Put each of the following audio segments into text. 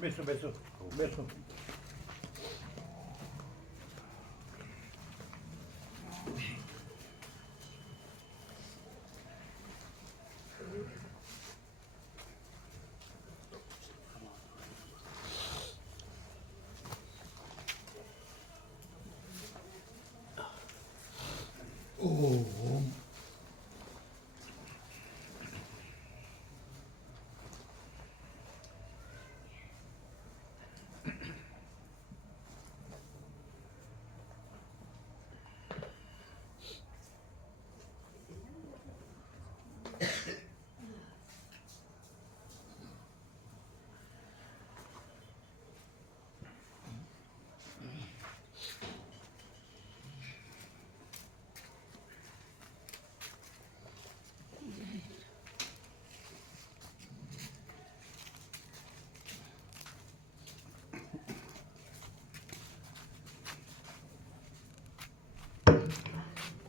બેસો બેસો બેસો.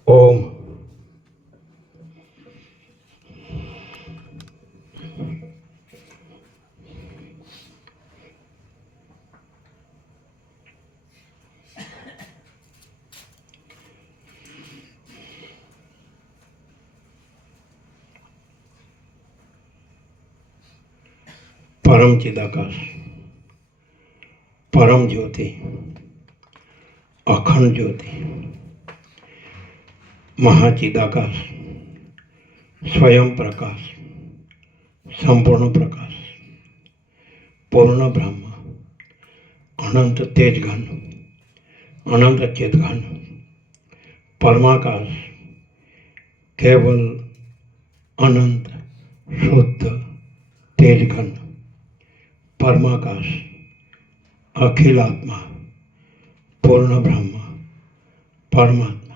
ઓમ. परम चिदाकाश, परम ज्योति, अखंड ज्योति, महाचिदाकाश, स्वयं प्रकाश, संपूर्ण प्रकाश, पूर्ण ब्रह्म, अनंत तेज घन, अनंत चेत घन, परमाकाश, केवल अनंत शुद्ध तेज घन, परमाकाश, अखिलात्मा, पूर्ण ब्रह्म, परमात्मा,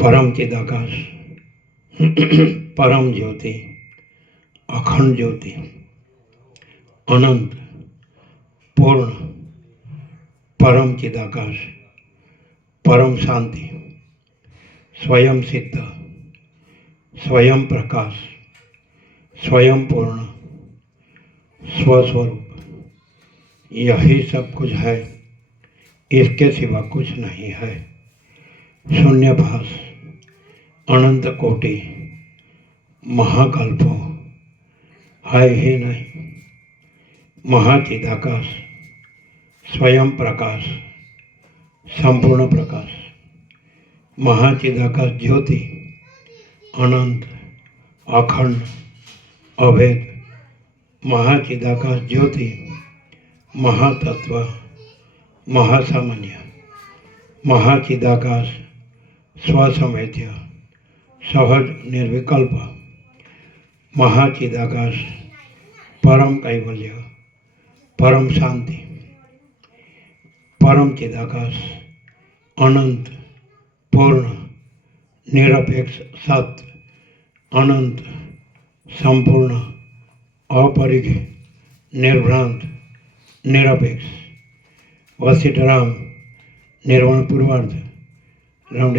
परम चिदाकाश, परम ज्योति, अखंड ज्योति, अनंत पूर्ण परम चिदाकाश, परम शांति, स्वयं सिद्ध, स्वयं प्रकाश, स्वयं पूर्ण, स्वस्वरूप, यही सब कुछ है, इसके सिवा कुछ नहीं है। शून्यभास, अनंत कोटि, महाकल्पों है ही नहीं। महाचिदाकाश, स्वयं प्रकाश, संपूर्ण प्रकाश, महाचिदाकाश ज्योति, अनंत, अखंड, अभेद, महाचिदाकाश ज्योति, महातत्व, महासामान्य, महाचिदाकाश, स्वसमेत्य, सहज निर्विकल्प, महाचिदाकाश, परम कैवल्य, परम शांति, परम चिदाकाश, अनंत पूर्ण निरपेक्ष सत्य, अनंत संपूर्ण अपरिघ निर्भ्रांत निरपेक्ष वशिष्ठराम निर्वाण पूर्वार्ध राउंड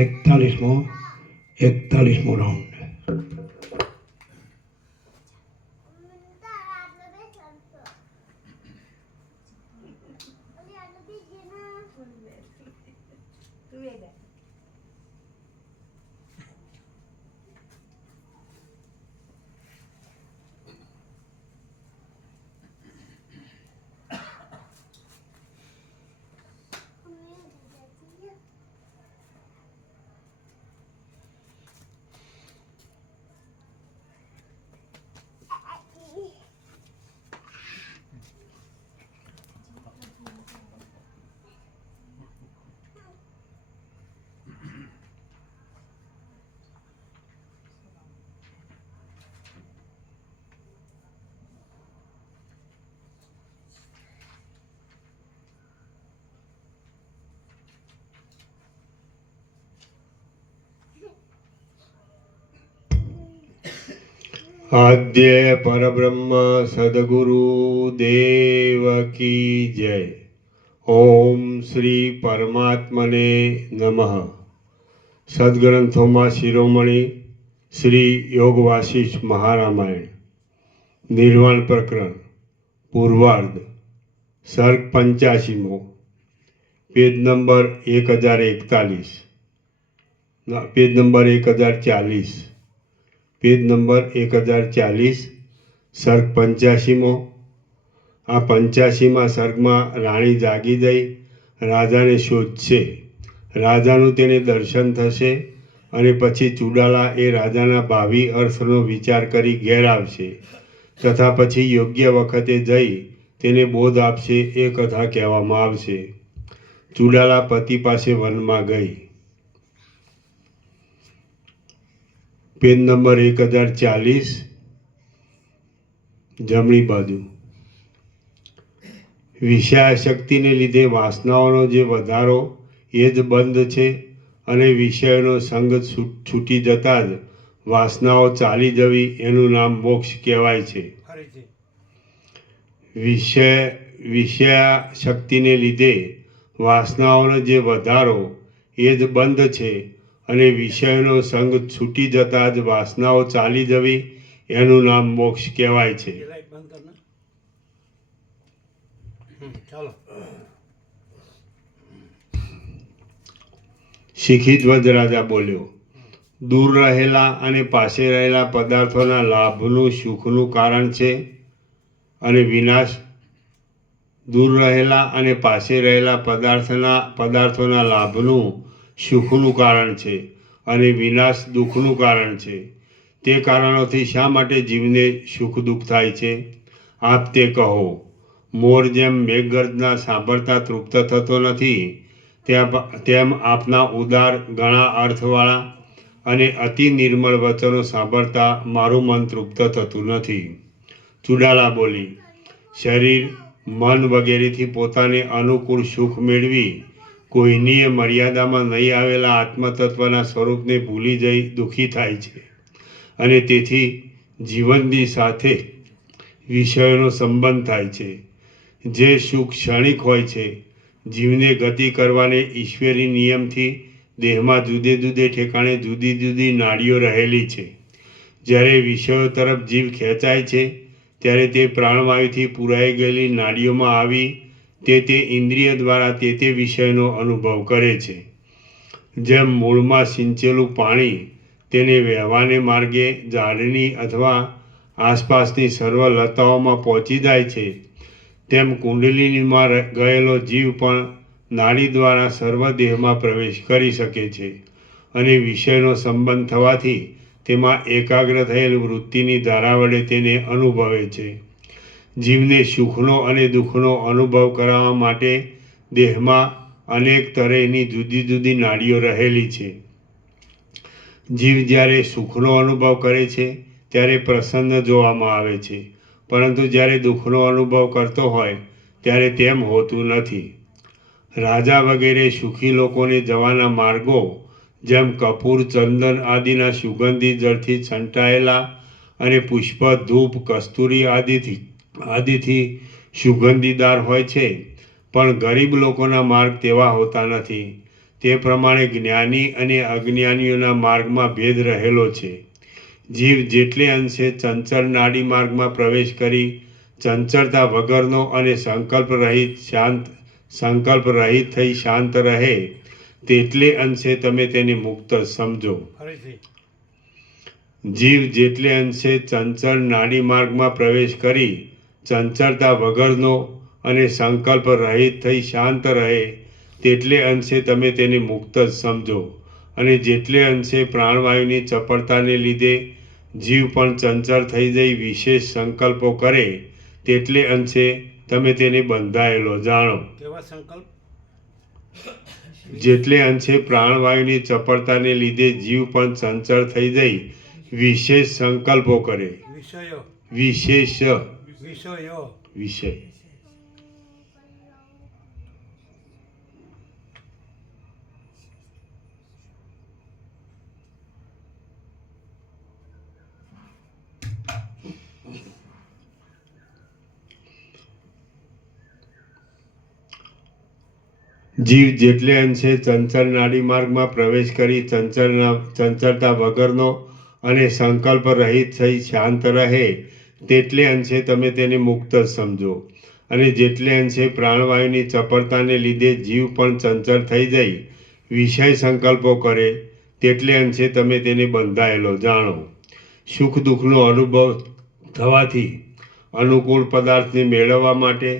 41मो राउंड. आद्य परब्रह्म सद्गुरु देव की जय. ओम श्री परमात्मने नमः. सद्ग्रंथों शिरोमणि श्री योग वासिष्ठ महारामायण निर्वाण प्रकरण પૂર્વાર્ધ, સર્ગ 85મો, page number 1041, page number 1040, page number 1040, સર્ગ 85મો. આ 85મા સર્ગમાં રાણી જાગી જઈ રાજાને શોધશે. રાજાનું તેને દર્શન થશે અને પછી ચુડાલા એ રાજાના ભાવિ અર્થનો વિચાર કરી ઘેર આવશે તથા પછી યોગ્ય વખતે જઈ તેને બોધ આપશે એ કથા કહેવામાં આવશે. ચુડાલા પતિ પાસે વનમાં ગઈ. પેજ નંબર 1040, જમણી બાજુ. વિષયાશક્તિને લીધે વાસનાઓનો જે વધારો એ જ બંધ છે અને વિષયોનો સંગ છૂટી જતાં જ વાસનાઓ ચાલી જવી એનું નામ મોક્ષ કહેવાય છે. વિષયાશક્તિને લીધે વાસનાઓનો જે વધારો એ જ બંધ છે અને વિષયોનો સંગ છૂટી જતાં જ વાસનાઓ ચાલી જવી એનું નામ મોક્ષ કહેવાય છે. શીખી ધ્વજ રાજા બોલ્યો, દૂર રહેલા અને પાસે રહેલા પદાર્થોના લાભનું સુખનું કારણ છે અને વિનાશ. દૂર રહેલા અને પાસે રહેલા પદાર્થોના લાભનું સુખનું કારણ છે અને વિનાશ દુઃખનું કારણ છે. તે કારણોથી શા માટે જીવને સુખ દુઃખ થાય છે? આપ તે કહો. મોર જેમ મેઘગર્જના સાંભળતા તૃપ્ત થતો નથી તેમ આપના ઉદાર ઘણા અર્થવાળા અને અતિ નિર્મળ વચનો સાંભળતા મારું મન તૃપ્ત થતું નથી. ચુડાલા બોલી, શરીર, મન વગેરેથી પોતાને અનુકૂળ સુખ મેળવી કોઈનીય મર્યાદામાં નહીં આવેલા આત્મતત્વના સ્વરૂપને ભૂલી જઈ દુઃખી થાય છે અને તેથી જીવનની સાથે વિષયોનો સંબંધ થાય છે. જે સુખ ક્ષણિક હોય છે. જીવને ગતિ કરવાને ઈશ્વરી નિયમથી દેહમાં જુદે જુદે ઠેકાણે જુદી જુદી નાડીઓ રહેલી છે. જ્યારે વિષયો તરફ જીવ ખેંચાય છે ત્યારે તે પ્રાણવાયુથી પુરાઈ ગયેલી નાડીઓમાં આવી તે ઇન્દ્રિય દ્વારા તે વિષયનો અનુભવ કરે છે. જેમ મૂળમાં સિંચેલું પાણી તેને વહેવાને માર્ગે ઝાડની અથવા આસપાસની સર્વ લતાઓમાં પહોંચી જાય છે તેમ કુંડલીમાં ગયેલો જીવ પણ નાડી દ્વારા સર્વ દેહમાં પ્રવેશ કરી શકે છે અને વિષયનો સંબંધ થવાથી તેમાં એકાગ્ર થયેલ વૃત્તિની ધારા વડે તેને અનુભવે છે. જીવને સુખનો અને દુઃખનો અનુભવ કરાવવા માટે દેહમાં અનેક તરહની જુદી જુદી નાડીઓ રહેલી છે. જીવ જ્યારે સુખનો અનુભવ કરે છે ત્યારે પ્રસન્ન જોવામાં આવે છે, પરંતુ જ્યારે દુઃખનો અનુભવ કરતો હોય ત્યારે તેમ હોતું નથી. રાજા વગેરે સુખી લોકોને જવાના માર્ગો જેમ કપૂર, ચંદન આદિના સુગંધી જળથી છંટાયેલા અને પુષ્પ, ધૂપ, કસ્તુરી આદિથી સુગંધીદાર હોય છે, પણ ગરીબ લોકોના માર્ગ તેવા હોતા નથી. તે પ્રમાણે જ્ઞાની અને અજ્ઞાનીઓના માર્ગમાં ભેદ રહેલો છે. જીવ જેટલે અંશે ચંચળ નાડી માર્ગમાં પ્રવેશ કરી ચંચળતા વગરનો અને સંકલ્પ રહિત થઈ શાંત રહે તેટલે અંશે તમે તેને મુક્ત સમજો. જીવ જેટલે અંશે ચંચળ નાડી માર્ગમાં પ્રવેશ કરી ચંચળતા વગરનો અને સંકલ્પ રહિત થઈ શાંત રહે તેટલે અંશે તમે તેને મુક્ત જ સમજો. અને જેટલે અંશે પ્રાણવાયુની ચપળતાને લીધે જીવ પણ ચંચળ થઈ જઈ વિશેષ સંકલ્પો કરે તેટલે અંશે તમે તેને બંધાયેલો જાણો. જેટલે અંશે પ્રાણવાયુની ચપળતાને લીધે જીવ પણ ચંચળ થઈ જઈ વિશેષ સંકલ્પો કરે. વિષય જીવ જેટલે અંશે ચંચળ નાડી માર્ગમાં પ્રવેશ કરી ચંચળતા વગરનો અને સંકલ્પ રહિત થઈ શાંત રહે તેટલે અંશે તમે તેને મુક્ત જ સમજો. અને જેટલે અંશે પ્રાણવાયુની ચપળતાને લીધે જીવ પણ ચંચળ થઈ જઈ વિષય સંકલ્પો કરે, તેટલે અંશે તમે તેને બંધાયેલો જાણો. સુખ દુઃખનો અનુભવ થવાથી અનુકૂળ પદાર્થને મેળવવા માટે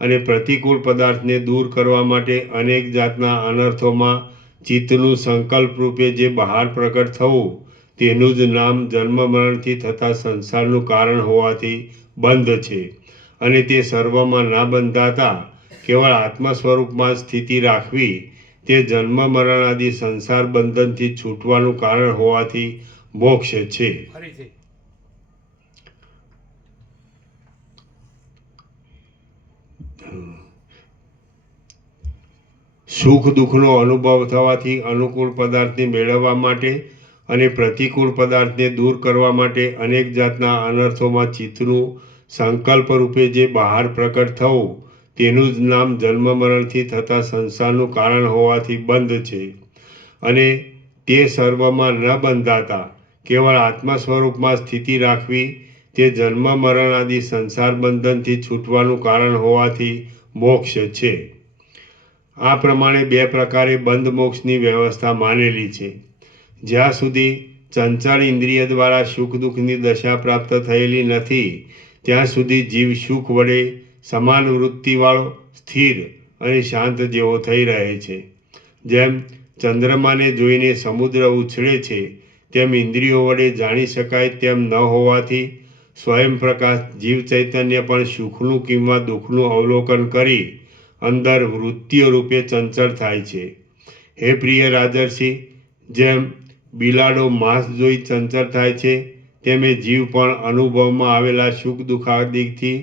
અને પ્રતિકૂળ પદાર્થને દૂર કરવા માટે અનેક જાતના અનર્થોમાં ચિત્તનું સંકલ્પ રૂપે જે બહાર પ્રકટ થવું, તેનું જ નામ જન્મ મરણથી થતા સંસારનું કારણ હોવાથી બંધ છે. અને તે સર્વમાં ના બંધાતા કેવળ આત્મ સ્વરૂપમાં સ્થિતિ રાખવી, તે જન્મ મરણ આદિ સંસાર બંધનથી છૂટવાનું કારણ હોવાથી મોક્ષ છે. સુખ દુઃખનો અનુભવ થવાથી અનુકૂળ પદાર્થને મેળવવા માટે અને પ્રતિકૂળ પદાર્થને દૂર કરવા માટે અનેક જાતના અનર્થોમાં ચિત્તનું સંકલ્પ રૂપે જે બહાર પ્રકટ થવું, તેનું જ નામ જન્મ મરણથી થતા સંસારનું કારણ હોવાથી બંધ છે. અને તે સર્વમાં ન બંધાતા કેવળ આત્મ સ્વરૂપમાં સ્થિતિ રાખવી, તે જન્મ મરણ આદિ સંસાર બંધનથી છૂટવાનું કારણ હોવાથી મોક્ષ છે. આ પ્રમાણે બે પ્રકારે બંધ મોક્ષની વ્યવસ્થા માનેલી છે. જ્યાં સુધી ચંચળ ઇન્દ્રિય દ્વારા સુખ દુઃખની દશા પ્રાપ્ત થયેલી નથી, ત્યાં સુધી જીવ સુખ વડે સમાન વૃત્તિવાળો, સ્થિર અને શાંત જેવો થઈ રહે છે. જેમ ચંદ્રમાને જોઈને સમુદ્ર ઉછળે છે, તેમ ઇન્દ્રિયો વડે જાણી શકાય તેમ ન હોવાથી સ્વયં પ્રકાશ જીવ ચૈતન્ય પણ સુખનું કિંવા દુઃખનું અવલોકન કરી અંદર વૃત્તિઓ રૂપે ચંચળ થાય છે. હે પ્રિય રાજર્ષિ, જેમ બિલાડો માંસ જોઈ ચંચળ થાય છે, તેમ જીવ પણ અનુભવમાં આવેલા સુખ દુઃખાદિકથી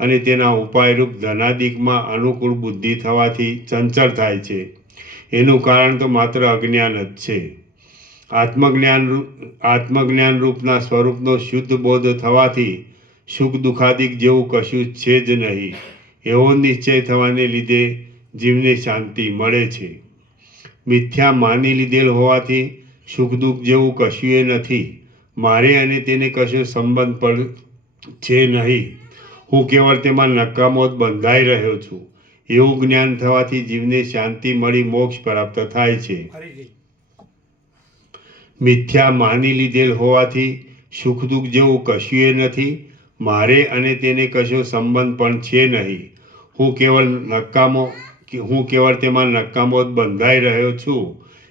અને તેના ઉપાયરૂપ ધનાદિકમાં અનુકૂળ બુદ્ધિ થવાથી ચંચળ થાય છે. એનું કારણ તો માત્ર અજ્ઞાન જ છે. આત્મજ્ઞાન રૂપના સ્વરૂપનો શુદ્ધ બોધ થવાથી સુખ દુઃખાદિક જેવું કશું છે જ નહીં, એવો નિશ્ચય થવાને લીધે જીવને શાંતિ મળે છે. મિથ્યા માની લીધેલ હોવાથી સુખ દુઃખ જેવું કશું એ નથી, મારે અને તેને કશો સંબંધ પણ છે નહીં, હું કેવળ તેમાં નકામો જ બંધાઈ રહ્યો છું, એવું જ્ઞાન થવાથી જીવને શાંતિ મળી મોક્ષ પ્રાપ્ત થાય છે. મિથ્યા માની લીધેલ હોવાથી સુખ દુઃખ જેવું કશું એ નથી, મારે અને તેને કશો સંબંધ પણ છે નહીં, હું કેવળ તેમાં નકામો જ બંધાઈ રહ્યો છું,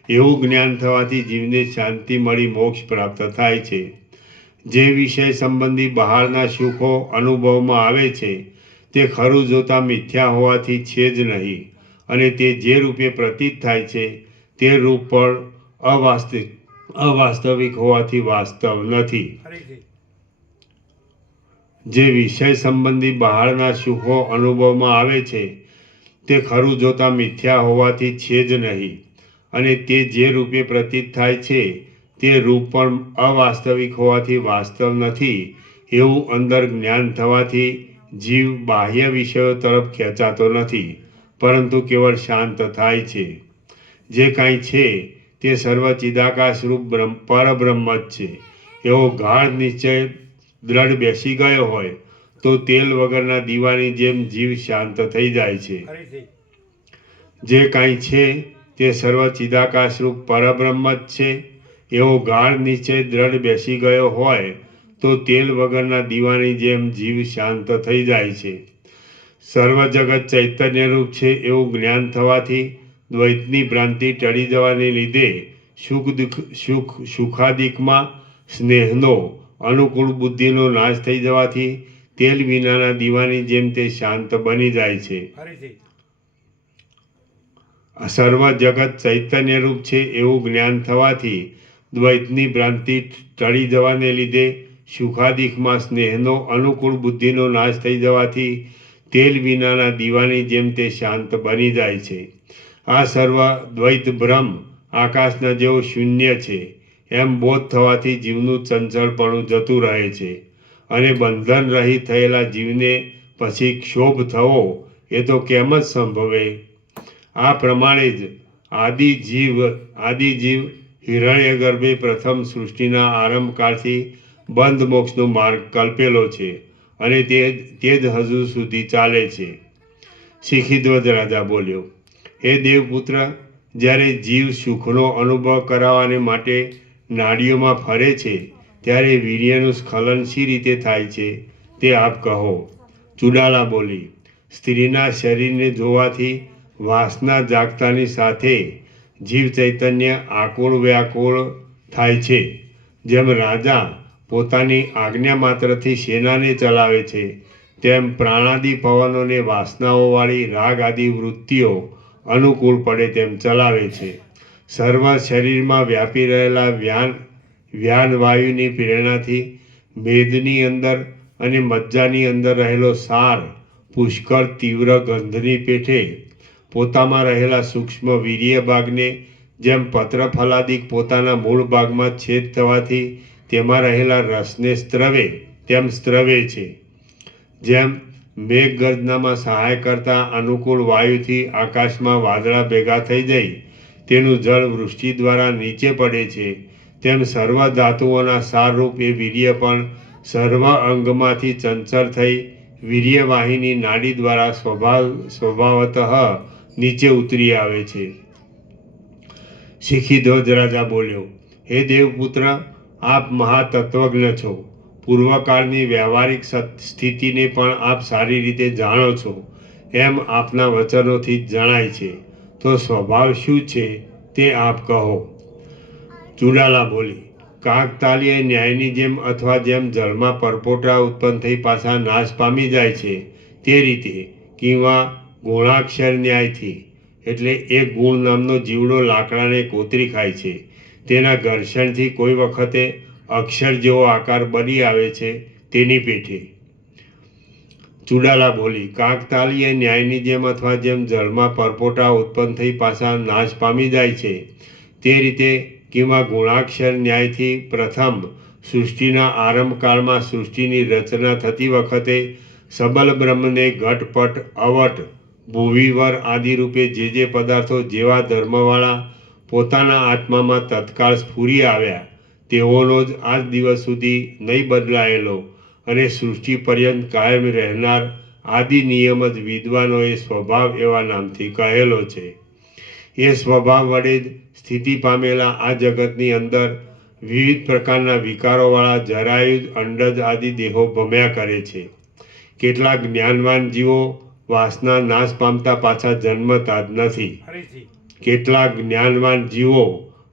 એવું જ્ઞાન થવાથી જીવને શાંતિ મળી મોક્ષ પ્રાપ્ત થાય છે. જે વિષય સંબંધી બહારના સુખો અનુભવમાં આવે છે, તે ખરું જોતા મિથ્યા હોવાથી છે જ નહીં, અને તે જે રૂપે પ્રતીત થાય છે તે રૂપ પણ અવાસ્તવિક હોવાથી વાસ્તવ નથી. જે વિષય સંબંધી બહારના સુખો અનુભવમાં આવે છે, તે ખરું જોતા મિથ્યા હોવાથી છે જ નહીં, અને તે જે રૂપે પ્રતીત થાય છે તે રૂપ પણ અવાસ્તવિક હોવાથી વાસ્તવ નથી, એવું અંદર જ્ઞાન થવાથી જીવ બાહ્ય વિષયો તરફ ખેંચાતો નથી, પરંતુ કેવળ શાંત થાય છે. જે કાંઈ છે તે સર્વ ચિદાકાશરૂપ પરબ્રહ્મ જ છે, એવો ગાઢ નિશ્ચય દ્રઢ બેસી ગયો હોય તો તેલ વગરના દીવાની જેમ જીવ શાંત થઈ જાય છે. જે કાંઈ છે તે સર્વ ચિદાકાશરૂપ પરબ્રહ્મ જ છે, એવો ગાઢ નિશ્ચય દ્રઢ બેસી ગયો હોય તો તેલ વગરના દીવાની જેમ જીવ શાંત થઈ જાય છે. સર્વ જગત ચૈતન્યરૂપ છે એવું જ્ઞાન થવાથી દ્વૈતની ભ્રાંતિ ટળી જવાને લીધે સુખાદિકમાં સ્નેહનો અનુકૂળ બુદ્ધિનો નાશ થઈ જવાથી તેલ વિનાના દીવાની જેમ તે શાંત બની જાય છે. સર્વ જગત ચૈતન્યરૂપ છે એવું જ્ઞાન થવાથી દ્વૈતની ભ્રાંતિ ટળી જવાને લીધે સુખાદિકમાં સ્નેહનો અનુકૂળ બુદ્ધિનો નાશ થઈ જવાથી તેલ વિનાના દીવાની જેમ તે શાંત બની જાય છે. આ સર્વ દ્વૈત ભ્રમ આકાશના જેવો શૂન્ય છે એમ બોધ થવાથી જીવનું ચંચળપણું જતું રહે છે, અને બંધન રહિત થયેલા જીવને પછી ક્ષોભ થવો એ તો કેમ જ સંભવે. આ પ્રમાણે જ આદિ જીવ હિરણ્ય ગર્ભે પ્રથમ સૃષ્ટિના આરંભકાળથી બંધ મોક્ષનો માર્ગ કલ્પેલો છે, અને તે જ હજુ સુધી ચાલે છે. શિખીધ્વજ રાજા બોલ્યો, હે દેવપુત્ર, જ્યારે જીવ સુખનો અનુભવ કરાવવાને માટે નાડીઓમાં ફરે છે ત્યારે વીર્યનું સ્ખલન શી રીતે થાય છે તે આપ કહો. ચુડાલા બોલી, સ્ત્રીના શરીરને જોવાથી વાસના જાગતાની સાથે જીવ ચૈતન્ય આકુળ વ્યાકુળ થાય છે. જેમ રાજા પોતાની આજ્ઞા માત્રથી સેનાને ચલાવે છે, તેમ પ્રાણાદિ પવનોને વાસનાઓવાળી રાગ આદિ વૃત્તિઓ અનુકૂળ પડે તેમ ચલાવે છે. સર્વ શરીરમાં વ્યાપી રહેલા વ્યાન વાયુની પ્રેરણાથી મેદની અંદર અને મજ્જાની અંદર રહેલો સાર પુષ્કળ તીવ્ર ગંધની પેઠે પોતામાં રહેલા સૂક્ષ્મ વીર્ય ભાગને જેમ પત્ર ફલાદિક પોતાના મૂળ ભાગમાં છેદ થવાથી તેમાં રહેલા રસને સ્ત્રવે તેમ સ્ત્રવે છે. જેમ મેઘગર્જનામાં સહાય કરતા અનુકૂળ વાયુથી આકાશમાં વાદળા ભેગા થઈ જઈ તેનું જળ વૃષ્ટિ દ્વારા નીચે પડે છે, તેમ સર્વ ધાતુઓના સારરૂપ એ વીર્ય પણ સર્વ અંગમાંથી ચંચળ થઈ વીર્યવાહિની નાડી દ્વારા સ્વભાવતઃ નીચે ઉતરી આવે છે. શિખીધ્વજ રાજા બોલ્યો, હે દેવપુત્ર, આપ મહાતત્વજ્ઞ છો. પૂર્વકાળની વ્યવહારિક સ્થિતિને પણ આપ સારી રીતે જાણો છો એમ આપના વચનોથી જ જણાય છે. તો સ્વભાવ શું છે તે આપ કહો. ચુડાલા બોલી, કાકતાલીય ન્યાયની જેમ અથવા જેમ જળમાં પરપોટા ઉત્પન્ન થઈ પાછા નાશ પામી જાય છે તે રીતે કિંવા ગુણાક્ષર ન્યાયથી, એટલે એક ગુણ નામનો જીવડો લાકડાને કોતરી ખાય છે, તેના ઘર્ષણથી કોઈ વખતે અક્ષર જેવો આકાર બની આવે છે તેની પેઠે. ચુડાલા બોલી, કાકતાલીય ન્યાયની જેમ અથવા જેમ જળમાં પરપોટા ઉત્પન્ન થઈ પાછા નાશ પામી જાય છે તે રીતે કિંવા ગુણાક્ષર ન્યાયથી પ્રથમ સૃષ્ટિના આરંભકાળમાં સૃષ્ટિની રચના થતી વખતે સબલ બ્રહ્મને ઘટપટ અવટ ભુવિવર આદિ રૂપે જે પદાર્થો જેવા ધર્મવાળા પોતાના આત્મામાં તત્કાળ સ્ફુરી આવ્યા તેઓનો જ આજ દિવસ સુધી નહીં બદલાયેલો અને સૃષ્ટિ પર્યંત કાયમ રહેનાર આદિ નિયમ જ વિદ્વાનોએ સ્વભાવ એવા નામથી કહેલો છે. એ સ્વભાવ વડે જ સ્થિતિ પામેલા આ જગતની અંદર વિવિધ પ્રકારના વિકારોવાળા જરાયુજ અંડજ આદિ દેહો ભમ્યા કરે છે. કેટલાક જ્ઞાનવાન જીવો વાસના નાશ પામતા પાછા જન્મતા જ નથી. કેટલાક જ્ઞાનવાન જીવો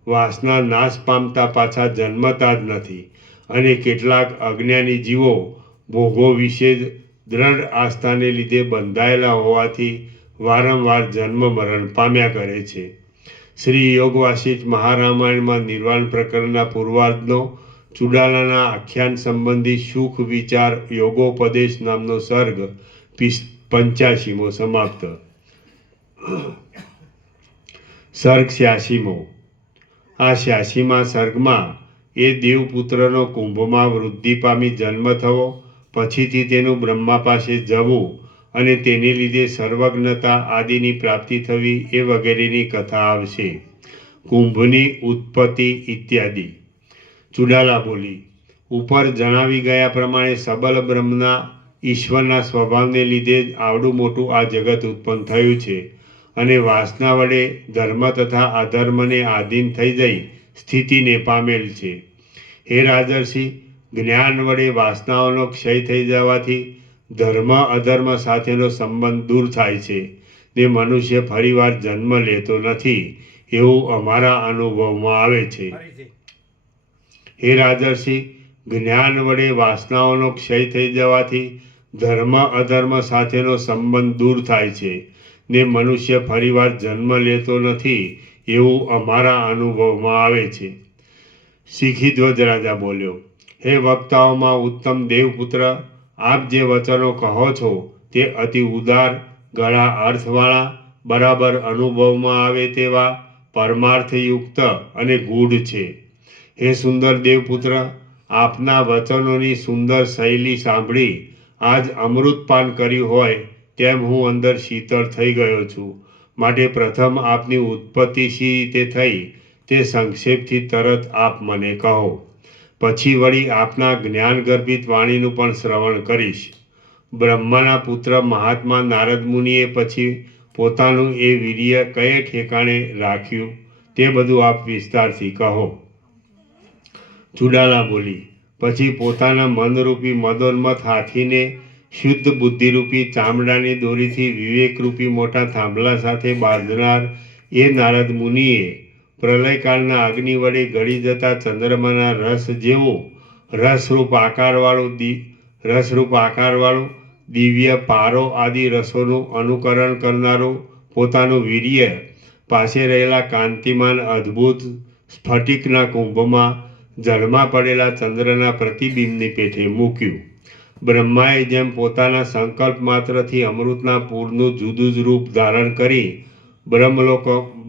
વાસના નાશ પામતા પાછા જન્મતા જ નથી અને કેટલાક અજ્ઞાની જીવો ભોગો વિશે જ દ્રઢ આસ્થાને લીધે બંધાયેલા હોવાથી વારંવાર જન્મ મરણ પામ્યા કરે છે. શ્રી યોગ વાસિષ્ઠ મહારામાયણમાં નિર્વાણ પ્રકરણના પૂર્વાર્ધનો ચુડાલાના આખ્યાન સંબંધી સુખ વિચાર યોગોપદેશ નામનો સર્ગ 85મો સમાપ્ત. સર્ગ 86મો. આ 86મા સર્ગમાં એ દેવપુત્રનો કુંભમાં વૃદ્ધિ પામી જન્મ થવો, પછીથી તેનું બ્રહ્મા પાસે જવું અને તેને લીધે સર્વજ્ઞતા આદિની પ્રાપ્તિ થવી એ વગેરેની કથા આવશે. કુંભની ઉત્પત્તિ ઇત્યાદિ. ચુડાલા બોલી, ઉપર જણાવી ગયા પ્રમાણે સબલ બ્રહ્મના ઈશ્વરના સ્વભાવને લીધે જ આવડું મોટું આ જગત ઉત્પન્ન થયું છે અને વાસના વડે ધર્મ તથા અધર્મને આધીન થઈ જઈ સ્થિતિને પામેલ છે. હે રાજર્ષિ, જ્ઞાન વડે વાસનાઓનો ક્ષય થઈ જવાથી ધર્મ અધર્મ સાથેનો સંબંધ દૂર થાય છે ને મનુષ્ય ફરીવાર જન્મ લેતો નથી એવું અમારા અનુભવમાં આવે છે. હે રાજર્ષિ, જ્ઞાન વડે વાસનાઓનો ક્ષય થઈ જવાથી ધર્મ અધર્મ સાથેનો સંબંધ દૂર થાય છે ને મનુષ્ય ફરીવાર જન્મ લેતો નથી એવું અમારા અનુભવમાં આવે છે. શિખીધ્વજ રાજા બોલ્યો, હે વક્તાઓમાં ઉત્તમ દેવપુત્ર, આપ જે વચનો કહો છો તે અતિ ઉદાર, ગળા અર્થવાળા, બરાબર અનુભવમાં આવે તેવા, પરમાર્થયુક્ત અને ગૂઢ છે. હે સુંદર દેવપુત્ર, આપના વચનોની સુંદર શૈલી સાંભળી આજ અમૃતપાન કર્યું હોય તેમ હું અંદર શીતળ થઈ ગયો છું. માટે પ્રથમ આપની ઉત્પત્તિ શી રીતે થઈ તે સંક્ષેપથી તરત આપ મને કહો. પછી વળી આપના જ્ઞાન ગર્ભિત વાણીનું પણ શ્રવણ કરીશ. બ્રહ્માના પુત્ર મહાત્મા નારદ મુનિએ પછી પોતાનું એ વીર્ય કયે ઠેકાણે રાખ્યું તે બધું આપ વિસ્તારથી કહો. ચુડાલા બોલી, પછી પોતાના મનરૂપી મદોન્મત હાથીને શુદ્ધ બુદ્ધિરૂપી ચામડાની દોરીથી વિવેકરૂપી મોટા થાંભલા સાથે બાંધનાર એ નારદ મુનિએ પ્રલયકાળના અગ્નિ વડે ગળી જતા ચંદ્રમાના રસ જેવો રસરૂપ આકારવાળું દિવ્ય પારો આદિ રસોનું અનુકરણ કરનારું પોતાનું વીર્ય પાસે રહેલા કાંતિમાન અદ્ભુત સ્ફટિકના કુંભમાં જળમાં પડેલા ચંદ્રના પ્રતિબિંબની પેઠે મૂક્યું. બ્રહ્માએ જેમ પોતાના સંકલ્પ માત્રથી અમૃતના પૂરનું જુદું જ રૂપ ધારણ કરી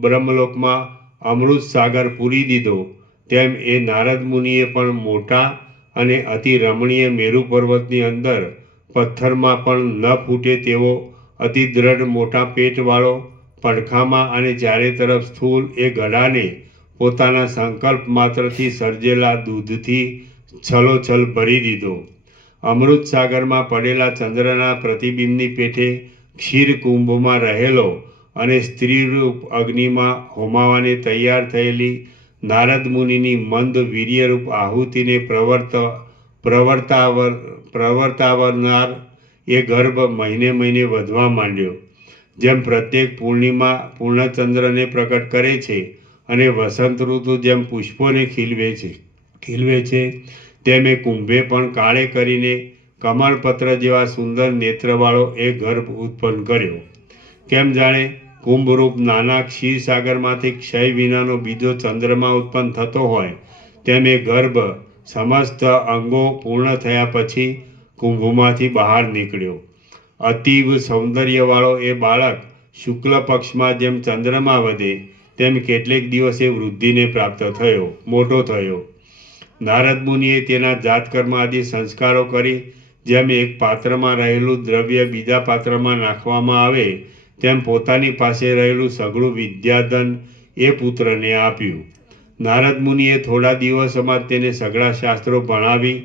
બ્રહ્મલોકમાં અમૃત સાગર પૂરી દીધો, તેમ એ નારદ મુનિએ પણ મોટા અને અતિ રમણીય મેરુ પર્વતની અંદર પથ્થરમાં પણ ન ફૂટે તેવો અતિ દ્રઢ મોટા પેટવાળો પડખામાં અને ચારે તરફ સ્થૂળ એ ગળાને પોતાના સંકલ્પ માત્રથી સર્જેલા દૂધથી છલોછલ ભરી દીધો. અમૃત સાગરમાં પડેલા ચંદ્રના પ્રતિબિંબની પેઠે ક્ષીરકુંભમાં રહેલો અને સ્ત્રીરૂપ અગ્નિમાં હોમાવાને તૈયાર થયેલી નારદ મુનિની મંદ વીર્યરૂપ આહુતિને પ્રવર્તાવનાર એ ગર્ભ મહિને મહિને વધવા માંડ્યો. જેમ પ્રત્યેક પૂર્ણિમા પૂર્ણચંદ્રને પ્રકટ કરે છે અને વસંત ઋતુ જેમ પુષ્પોને ખીલવે છે તેમ એ કુંભે પણ કાળે કરીને કમળપત્ર જેવા સુંદર નેત્રવાળો એ ગર્ભ ઉત્પન્ન કર્યો. કેમ જાણે કુંભરૂપ નાના ક્ષીરસાગરમાંથી ક્ષય વિનાનો બીજો ચંદ્રમા ઉત્પન્ન થતો હોય તેમ એ ગર્ભ સમસ્ત અંગો પૂર્ણ થયા પછી કુંભમાંથી બહાર નીકળ્યો. અતીવ સૌંદર્યવાળો એ બાળક શુક્લ પક્ષમાં જેમ ચંદ્રમા વધે તેમ કેટલેક દિવસે વૃદ્ધિને પ્રાપ્ત થયો, મોટો થયો. નારદ મુનિએ તેના જાતકર્મ આદિ સંસ્કારો કરી જેમ એક પાત્રમાં રહેલું દ્રવ્ય બીજા પાત્રમાં નાખવામાં આવે તેમ પોતાની પાસે રહેલું સઘળું વિદ્યાધન એ પુત્રને આપ્યું. નારદ મુનિએ થોડા દિવસોમાં તેને સઘળા શાસ્ત્રો ભણાવી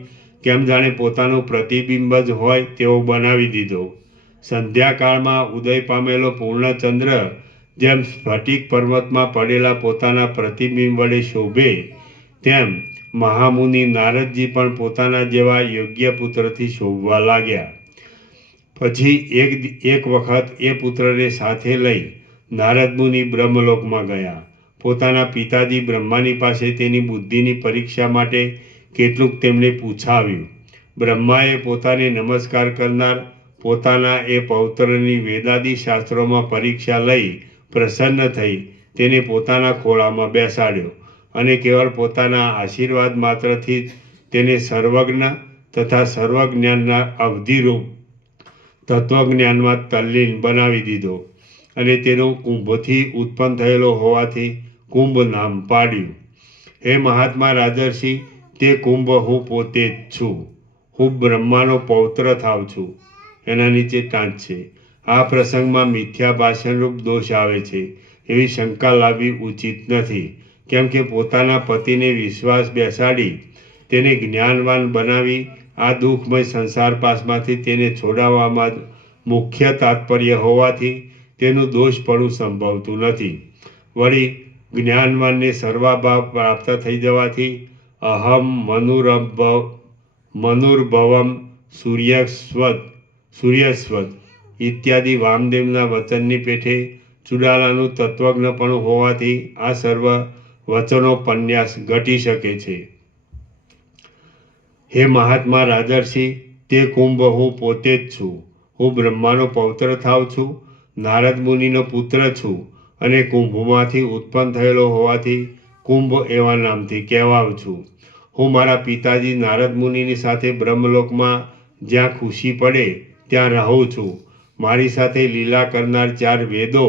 કેમ જાણે પોતાનું પ્રતિબિંબ જ હોય તેવો બનાવી દીધો. સંધ્યાકાળમાં ઉદય પામેલો પૂર્ણચંદ્ર જેમ સ્ફટિક પર્વતમાં પડેલા પોતાના પ્રતિબિંબ વડે શોભે તેમ મહામુનિ નારદજી પણ પોતાના જેવા યોગ્ય પુત્રથી શોભવા લાગ્યા. પછી એક વખત એ પુત્રને સાથે લઈ નારદ મુનિ બ્રહ્મલોકમાં ગયા. પોતાના પિતાજી બ્રહ્માની પાસે તેની બુદ્ધિની પરીક્ષા માટે કેટલુંક તેમણે પૂછાવ્યું. બ્રહ્માએ પોતાને નમસ્કાર કરનાર પોતાના એ પૌત્રની વેદાદી શાસ્ત્રોમાં પરીક્ષા લઈ પ્રસન્ન થઈ તેને પોતાના ખોળામાં બેસાડ્યો અને કેવળ પોતાના આશીર્વાદ માત્રથી જ તેને સર્વજ્ઞ તથા સર્વજ્ઞાનના અવધિરૂપ તત્વજ્ઞાનમાં તલ્લીન બનાવી દીધો અને તેનો કુંભથી ઉત્પન્ન થયેલો હોવાથી કુંભ નામ પાડ્યું. હે મહાત્મા રાજર્ષિ, તે કુંભ હું પોતે જ છું. હું બ્રહ્માનો પૌત્ર થાવ છું. એના નીચે ટાંચ છે. આ પ્રસંગમાં મિથ્યા ભાષણરૂપ દોષ આવે છે એવી શંકા લાવવી ઉચિત નથી. કેમ કે પોતાના પતિને વિશ્વાસ બેસાડી તેને જ્ઞાનવાન બનાવી આ દુઃખમય સંસાર પાસમાંથી તેને છોડાવવામાં જ મુખ્ય તાત્પર્ય હોવાથી તેનું દોષપણું સંભવતું નથી. વળી જ્ઞાનવાનને સર્વાભાવ પ્રાપ્ત થઈ જવાથી અહમ મનુર્ભવમ સૂર્યસ્વત ઇત્યાદિ વામદેવના વચનની પેઠે ચુડાલાનું તત્વજ્ઞપણું હોવાથી આ સર્વ વચનોપન્યાસ ઘટી શકે છે. હે મહાત્મા રાજર્ષિ, તે કુંભ હું પોતે જ છું. હું બ્રહ્માનો પૌત્ર થાવ છું, નારદ મુનિનો પુત્ર છું અને કુંભમાંથી ઉત્પન્ન થયેલો હોવાથી કુંભ એવા નામથી કહેવાઉં છું. હું મારા પિતાજી નારદ મુનિની સાથે બ્રહ્મલોકમાં જ્યાં ખુશી પડે ત્યાં રહું છું. મારી સાથે લીલા કરનાર 4 વેદો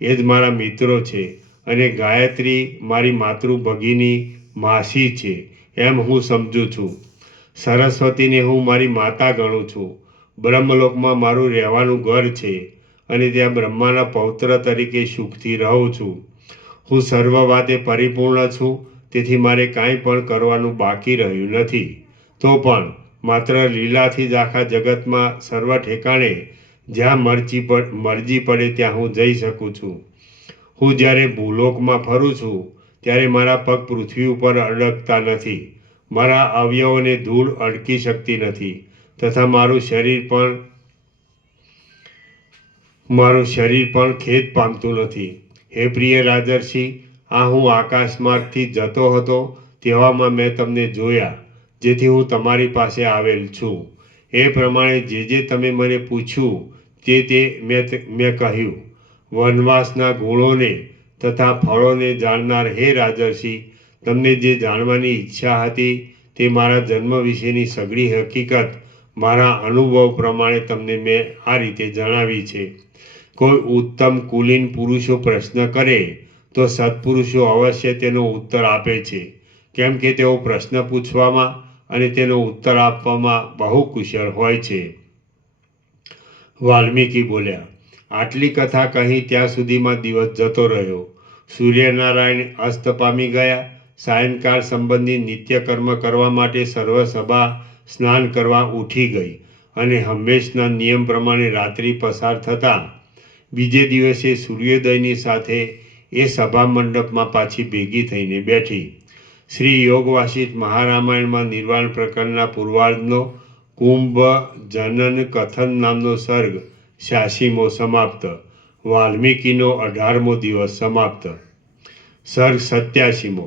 એ જ મારા મિત્રો છે અને ગાયત્રી મારી માતૃભગીની માસી છે એમ હું સમજું છું. સરસ્વતીને હું મારી માતા ગણું છું. બ્રહ્મલોકમાં મારું રહેવાનું ઘર છે અને ત્યાં બ્રહ્માના પૌત્ર તરીકે સુખથી રહું છું. હું સર્વ વાતે પરિપૂર્ણ છું તેથી મારે કાંઈ પણ કરવાનું બાકી રહ્યું નથી. તો પણ માત્ર લીલાથી જ આખા જગતમાં સર્વ ઠેકાણે જ્યાં મરજી પડે ત્યાં હું જઈ શકું છું. હું જ્યારે ભૂલોકમાં ફરું છું ત્યારે મારા પગ પૃથ્વી ઉપર અડકતા નથી, મારા અવયવોને ધૂળ અડકી શકતી નથી તથા મારું શરીર પણ ખેદ પામતું નથી. હે પ્રિય રાજર્ષિ, આ હું આકાશ માર્ગથી જતો હતો તેવામાં મેં તમને જોયા, જેથી હું તમારી પાસે આવેલ છું. એ પ્રમાણે જે તમે મને પૂછ્યું તે મેં કહ્યું. વનવાસના ગુણોને તથા ફળોને જાણનાર હે રાજર્ષિ, તમને જે જાણવાની ઈચ્છા હતી તે મારા જન્મ વિશેની સઘળી હકીકત મારા અનુભવ પ્રમાણે તમને મેં આ રીતે જણાવી છે. કોઈ ઉત્તમ કુલીન પુરુષો પ્રશ્ન કરે તો સત્પુરુષો અવશ્ય તેનો ઉત્તર આપે છે, કેમ કે તેઓ પ્રશ્ન પૂછવામાં અને તેનો ઉત્તર આપવામાં બહુ કુશળ હોય છે. વાલ્મીકી બોલ્યા, આટલી કથા કહી ત્યાં સુધીમાં દિવસ જતો રહ્યો. સૂર્યનારાયણ અસ્ત પામી ગયા. સાયંકાળ સંબંધી નિત્યકર્મ કરવા માટે સર્વસભા સ્નાન કરવા ઉઠી ગઈ અને હંમેશના નિયમ પ્રમાણે રાત્રિ પસાર થતાં બીજે દિવસે સૂર્યોદયની સાથે એ સભા મંડપમાં પાછી ભેગી થઈને બેઠી. શ્રી યોગ વાસિષ્ઠ મહારામાયણમાં નિર્વાણ પ્રકરણના પૂર્વાર્ધનો કુંભ જનન કથન નામનો સર્ગ 86મો સમાપ્ત. વાલ્મીકીનો 18મો દિવસ સમાપ્ત. સર્ગ 87મો.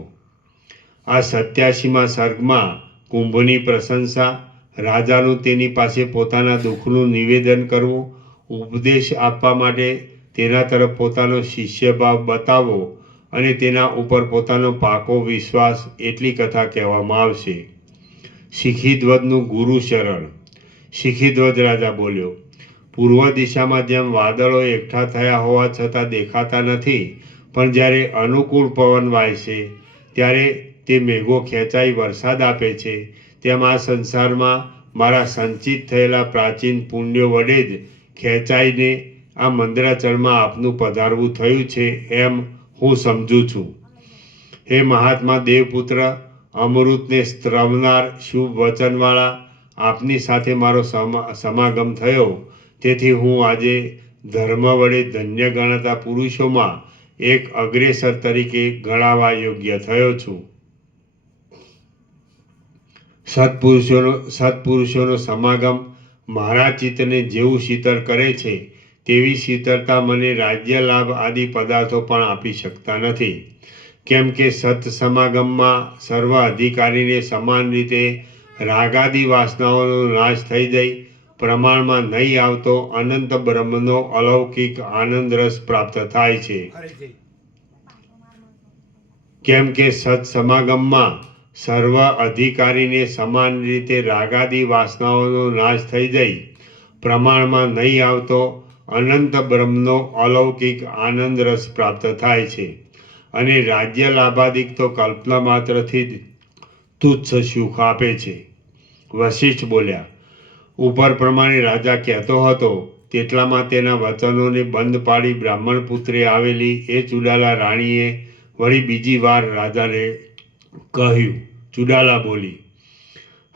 આ 87મા સર્ગમાં કુંભની પ્રશંસા, રાજાનું તેની પાસે પોતાના દુઃખનું નિવેદન કરવું, ઉપદેશ આપવા માટે તેના તરફ પોતાનો શિષ્યભાવ બતાવવો અને તેના ઉપર પોતાનો પાકો વિશ્વાસ એટલી કથા કહેવામાં આવશે. શિખીધ્વજનું ગુરુ શરણ. શિખીધ્વજ રાજા બોલ્યો, પૂર્વ દિશામાં જેમ વાદળો એકઠા થયા હોવા છતાં દેખાતા નથી, પણ જ્યારે અનુકૂળ પવન વાય છે ત્યારે તે મેઘો ખેંચાઈ વરસાદ આપે છે, તેમ આ સંસારમાં મારા સંચિત થયેલા પ્રાચીન પુણ્યો વડે જ ખેંચાઈને આ મંદરાચળમાં આપનું પધારવું થયું છે એમ હું સમજું છું. હે મહાત્મા દેવપુત્ર, અમૃતને સ્ત્રવનાર શુભ વચનવાળા આપની સાથે મારો સમાગમ થયો, તેથી હું આજે ધર્મ વડે ધન્ય ગણાતા પુરુષોમાં એક અગ્રેસર તરીકે ગણાવા યોગ્ય થયો છું. સત્પુરુષોનો સમાગમ મારા ચિત્તને જેવું શીતળ કરે છે તેવી શીતળતા મને રાજ્ય લાભ આદિ પદાર્થો પણ આપી શકતા નથી. કેમ કે સત્સમાગમમાં સર્વ અધિકારીને સમાન રીતે રાગાદી વાસનાઓનો નાશ થઈ જઈ પ્રમાણમાં નહીં આવતો અનંત બ્રહ્મનો અલૌકિક આનંદ રસ પ્રાપ્ત થાય છે. કેમ કે સત્સમાગમમાં સર્વ અધિકારીને સમાન રીતે રાગાદી વાસનાઓનો નાશ થઈ જઈ પ્રમાણમાં નહીં આવતો અનંત બ્રહ્મનો અલૌકિક આનંદ રસ પ્રાપ્ત થાય છે. અને રાજ્ય લાભાદિક તો કલ્પના માત્રથી જ તુચ્છ સુખ આપે છે. વશિષ્ઠ બોલ્યા, ઉપર પ્રમાણે રાજા કહેતો હતો તેટલામાં તેના વચનોને બંધ પાડી બ્રાહ્મણ પુત્રે આવેલી એ ચુડાલા રાણીએ વળી બીજી વાર રાજાને કહ્યું. ચુડાલા બોલી,